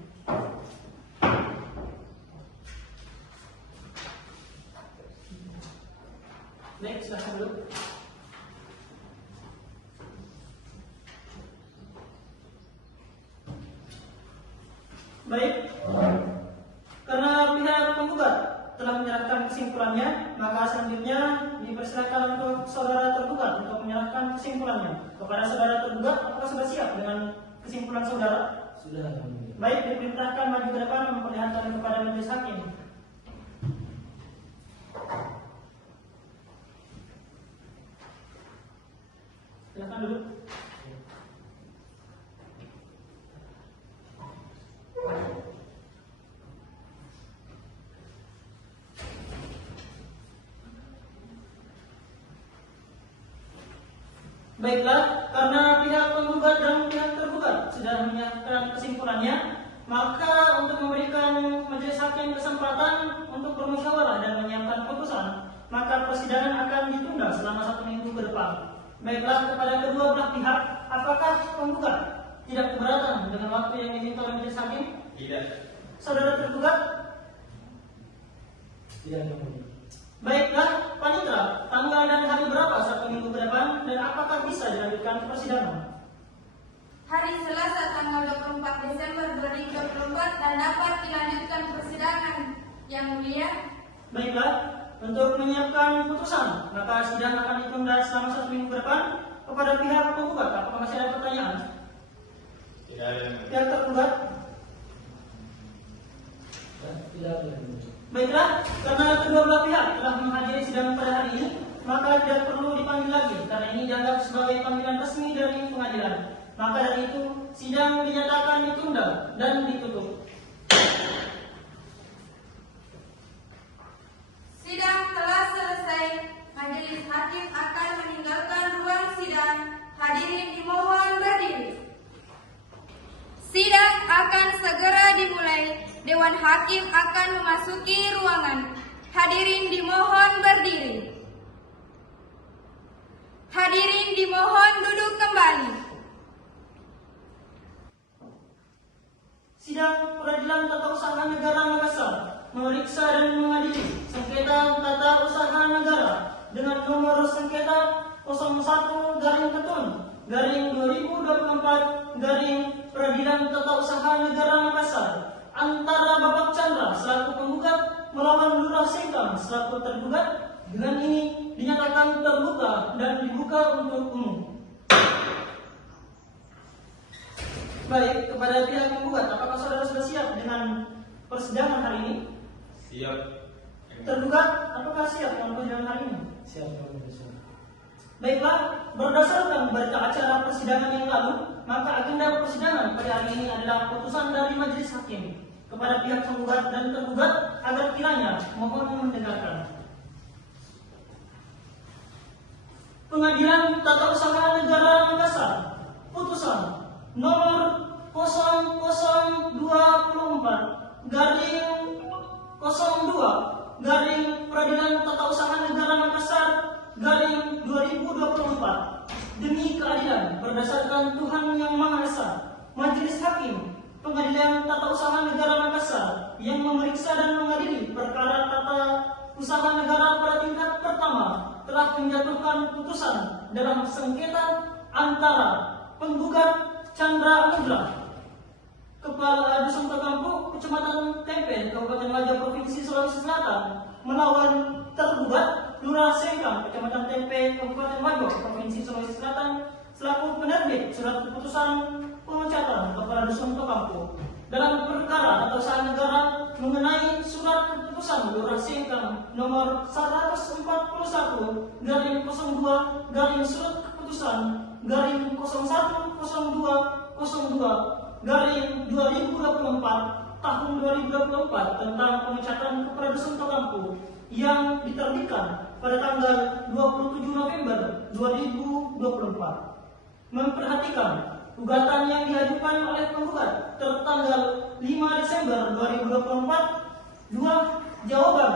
Baik, silakan dulu. Baik, karena pihak penggugat telah menyerahkan kesimpulannya, maka selanjutnya dipersilakan untuk saudara tergugat untuk menyerahkan kesimpulannya kepada saudara tergugat. Apakah sudah siap dengan kesimpulan saudara? Sudah, Yang Mulia. Baik, diperintahkan maju ke depan memperlihatkan kepada majelis hakim. Silakan dulu. Baiklah, karena pihak penggugat dan pihak tergugat sudah menyatakan kesimpulannya, maka untuk memberikan majelis hakim kesempatan untuk bermusyawarah dan menyiapkan putusan, maka persidangan akan ditunda selama 1 minggu ke depan. Baiklah, kepada kedua belah pihak, apakah penggugat tidak keberatan dengan waktu yang diminta oleh majelis hakim? Tidak. Saudara tergugat? Tidak, Yang Mulia. Baiklah, panitra, tanggal dan hari berapa 1 minggu ke depan dan apakah bisa dilanjutkan persidangan? Hari Selasa tanggal 24 Desember 2024 dan dapat dilanjutkan persidangan, Yang Mulia. Baiklah, untuk menyiapkan putusan, maka sidang akan ditunda selama 1 minggu ke depan. Kepada pihak penggugat, apakah masih ada pertanyaan? Tidak ada. Pihak tergugat? Tidak ada, Yang Mulia. Baiklah, karena kedua belah pihak telah menghadiri sidang pada hari ini, maka tidak perlu dipanggil lagi karena ini dianggap sebagai panggilan resmi dari pengadilan. Maka dari itu, sidang dinyatakan ditunda dan ditutup. Sidang telah selesai. Majelis hakim akan meninggalkan ruang sidang. Hadirin dimohon berdiri. Sidang akan segera dimulai. Dewan Hakim akan memasuki ruangan. Hadirin dimohon berdiri. Hadirin dimohon duduk kembali. Sidang Peradilan Tata Usaha Negara Makassar memeriksa dan mengadili sengketa tata usaha negara dengan nomor sengketa 01-2024 Peradilan Tata Usaha Negara Makassar antara Bapak Chandra selaku penggugat melawan Lurah Sengkang selaku tergugat. Dengan ini dinyatakan terbuka dan dibuka untuk umum. Baik, kepada pihak penggugat, apakah saudara sudah siap dengan persidangan hari ini? Siap. Tergugat, apakah siap dengan persidangan hari ini? Siap, Yang Mulia. Baiklah, berdasarkan berita acara persidangan yang lalu, maka agenda persidangan pada hari ini adalah putusan dari majelis hakim kepada pihak penggugat dan tergugat agar kiranya mohon mendengarkan. Pengadilan Tata Usaha Negara Makassar, putusan nomor 0024/02 Peradilan Tata Usaha Negara Makassar /2024 demi keadilan berdasarkan Tuhan Yang Maha Esa. Majelis Hakim Pengadilan Tata Usaha Negara Makassar yang memeriksa dan mengadili perkara tata usaha negara pada tingkat pertama telah menjatuhkan putusan dalam sengketa antara penggugat Chandra Mudra, Kepala Dusun Kegampu, Kecamatan Tempe, Kabupaten Majau, Provinsi Sulawesi Selatan, melawan tergugat Lurah Sengkang, Kecamatan Tempe, Kabupaten Majau, Provinsi Sulawesi Selatan, selaku penerbit surat keputusan pemecatan Kepala Dusun Kegampu dalam perkara tata usaha negara mengenai surat keputusan Lurah Sengkang nomor 141/02 surat keputusan /0102/2024 tahun 2024 tentang pemecatan Kepala Dusun Kegampu yang diterbitkan pada tanggal 27 November 2024. Memperhatikan gugatan yang diajukan oleh penggugat tertanggal 5 Desember 2024, 2. Jawaban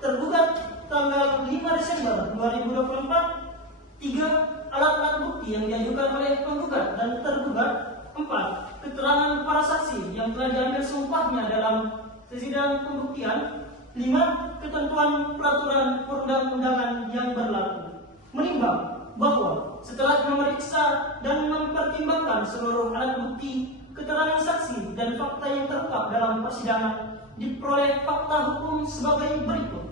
tergugat tanggal 5 Desember 2024, 3. Alat-alat bukti yang diajukan oleh penggugat dan tergugat, 4. Keterangan para saksi yang telah diambil sumpahnya dalam sidang pembuktian, 5. Ketentuan peraturan perundang-undangan yang berlaku. Menimbang bahwa setelah memeriksa dan mempertimbangkan seluruh alat bukti, keterangan saksi dan fakta yang terungkap dalam persidangan diperoleh fakta hukum sebagai berikut.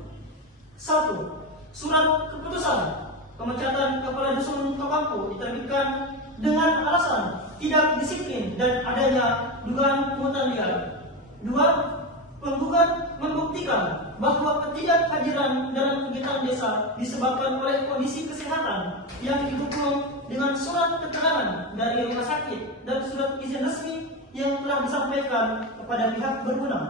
1. Surat keputusan pemecatan kepala dusun Tokampu diterbitkan dengan alasan tidak disiplin dan adanya dugaan pungutan liar. 2. Penggugat membuktikan bahwa ketidakhadiran dalam kegiatan desa disebabkan oleh kondisi kesehatan yang didukung dengan surat keterangan dari rumah sakit dan surat izin resmi yang telah disampaikan kepada pihak berwenang.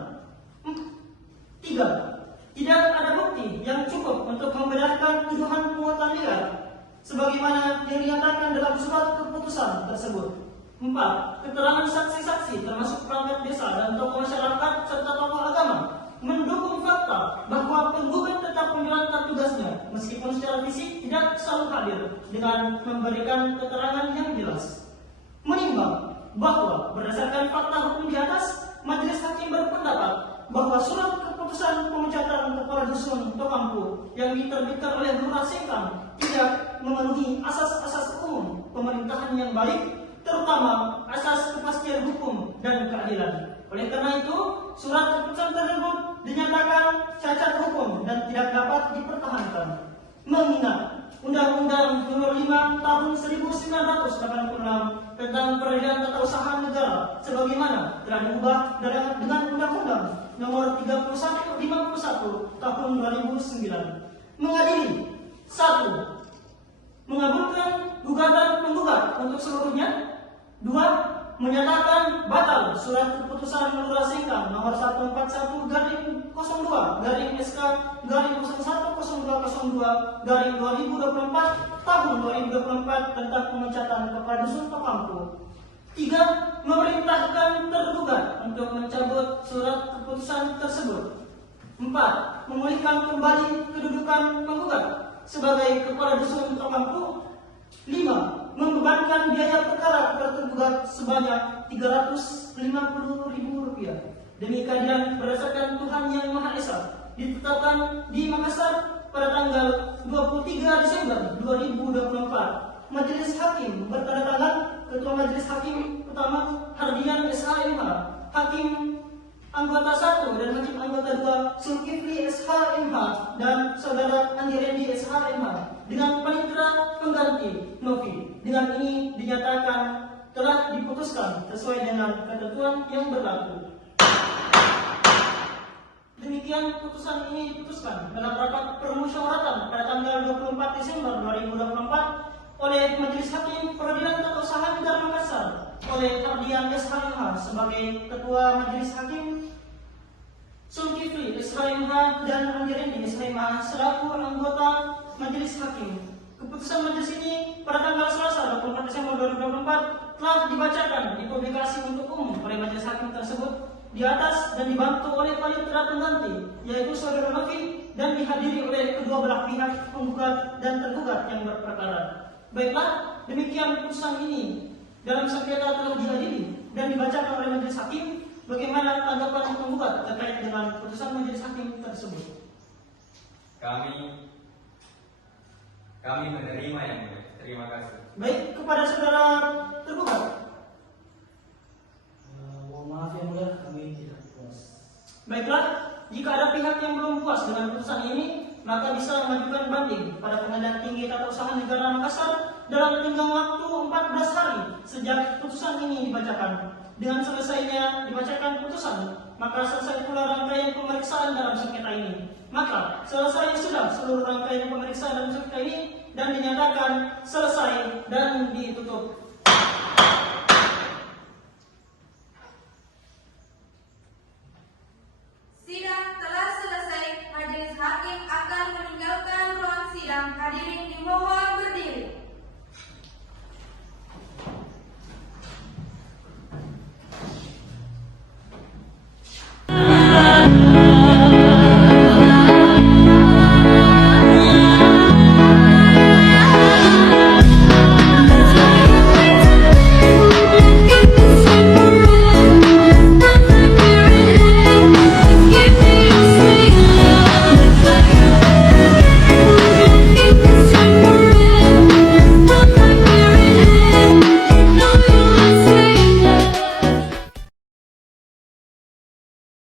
3. Tidak ada bukti yang cukup untuk membenarkan tuduhan pungutan liar sebagaimana yang dinyatakan dalam surat keputusan tersebut. 4. Keterangan saksi-saksi termasuk perangkat desa dan tokoh masyarakat serta tokoh agama mendukung fakta bahwa penggugat tetap menjalankan tugasnya meskipun secara fisik tidak selalu hadir dengan memberikan keterangan yang jelas. Menimbang bahwa berdasarkan fakta hukum di atas, majelis hakim berpendapat bahwa surat keputusan pemecatan kepala dusun Tokampu yang diterbitkan oleh Lurah Sengkang tidak memenuhi asas-asas umum pemerintahan yang baik, terutama asas kepastian hukum dan keadilan. Oleh karena itu, surat keputusan tersebut dinyatakan cacat hukum dan tidak dapat dipertahankan. Mengingat Undang-Undang Nomor 5 Tahun 1986 tentang Peradilan Tata Usaha Negara sebagaimana telah diubah dengan Undang-Undang Nomor 3151 Tahun 2009, mengadili 1. Mengabulkan gugatan penggugat untuk seluruhnya. 2. Menyatakan batal surat keputusan Lurah Sengkang nomor 141/02/SK/0102/2024 tahun 2024 tentang pemecatan kepala dusun Tokampu. 3. Memerintahkan tergugat untuk mencabut surat keputusan tersebut. 4. Memulihkan kembali kedudukan penggugat sebagai kepala dusun Tokampu. 5. Membebankan biaya perkara kepada tergugat sebanyak Rp350.000 demi keadilan berdasarkan Tuhan Yang Maha Esa ditetapkan di Makassar pada tanggal 23 Desember 2024. Majelis Hakim bertanda tangan Ketua Majelis Hakim Utama Hardian SHMH, Hakim Anggota 1 dan Hakim Anggota 2 Zulkifli SHMH dan Saudara Andi Rendi SHMH dengan panitera pengganti Novi. Dengan ini dinyatakan telah diputuskan sesuai dengan ketentuan yang berlaku. Demikian putusan ini diputuskan dalam rapat permusyawaratan pada tanggal 24 Desember 2024 oleh Majelis Hakim Peradilan Tata Usaha Negara Makassar oleh Hardian SHMH sebagai Ketua Majelis Hakim, Zulkifli SHMH dan Andi Rendi SHMH selaku anggota Majelis Hakim. Keputusan majelis ini pada tanggal Selasa 24 Desember 2024 telah dibacakan di publikasi untuk umum oleh majelis hakim tersebut di atas dan dibantu oleh panitera pengganti yaitu Saudara Novi dan dihadiri oleh kedua belah pihak penggugat dan tergugat yang berperkara. Baiklah, demikian putusan ini dalam sengketa telah dihadiri dan dibacakan oleh majelis hakim. Bagaimana tanggapan penggugat terkait dengan putusan majelis hakim tersebut? Kami menerima yang mulia. Terima kasih. Baik, kepada saudara tergugat. Mohon maaf yang mulia, kami tidak puas. Baiklah, jika ada pihak yang belum puas dengan putusan ini, maka bisa mengajukan banding pada Pengadilan Tinggi Tata Usaha Negara Makassar dalam tenggang waktu 14 hari sejak putusan ini dibacakan. Dengan selesainya dibacakan putusan, maka selesai pula rangkaian pemeriksaan dalam sengketa ini. Maka selesai sudah seluruh rangkaian pemeriksaan dalam sengketa ini dan dinyatakan selesai dan ditutup.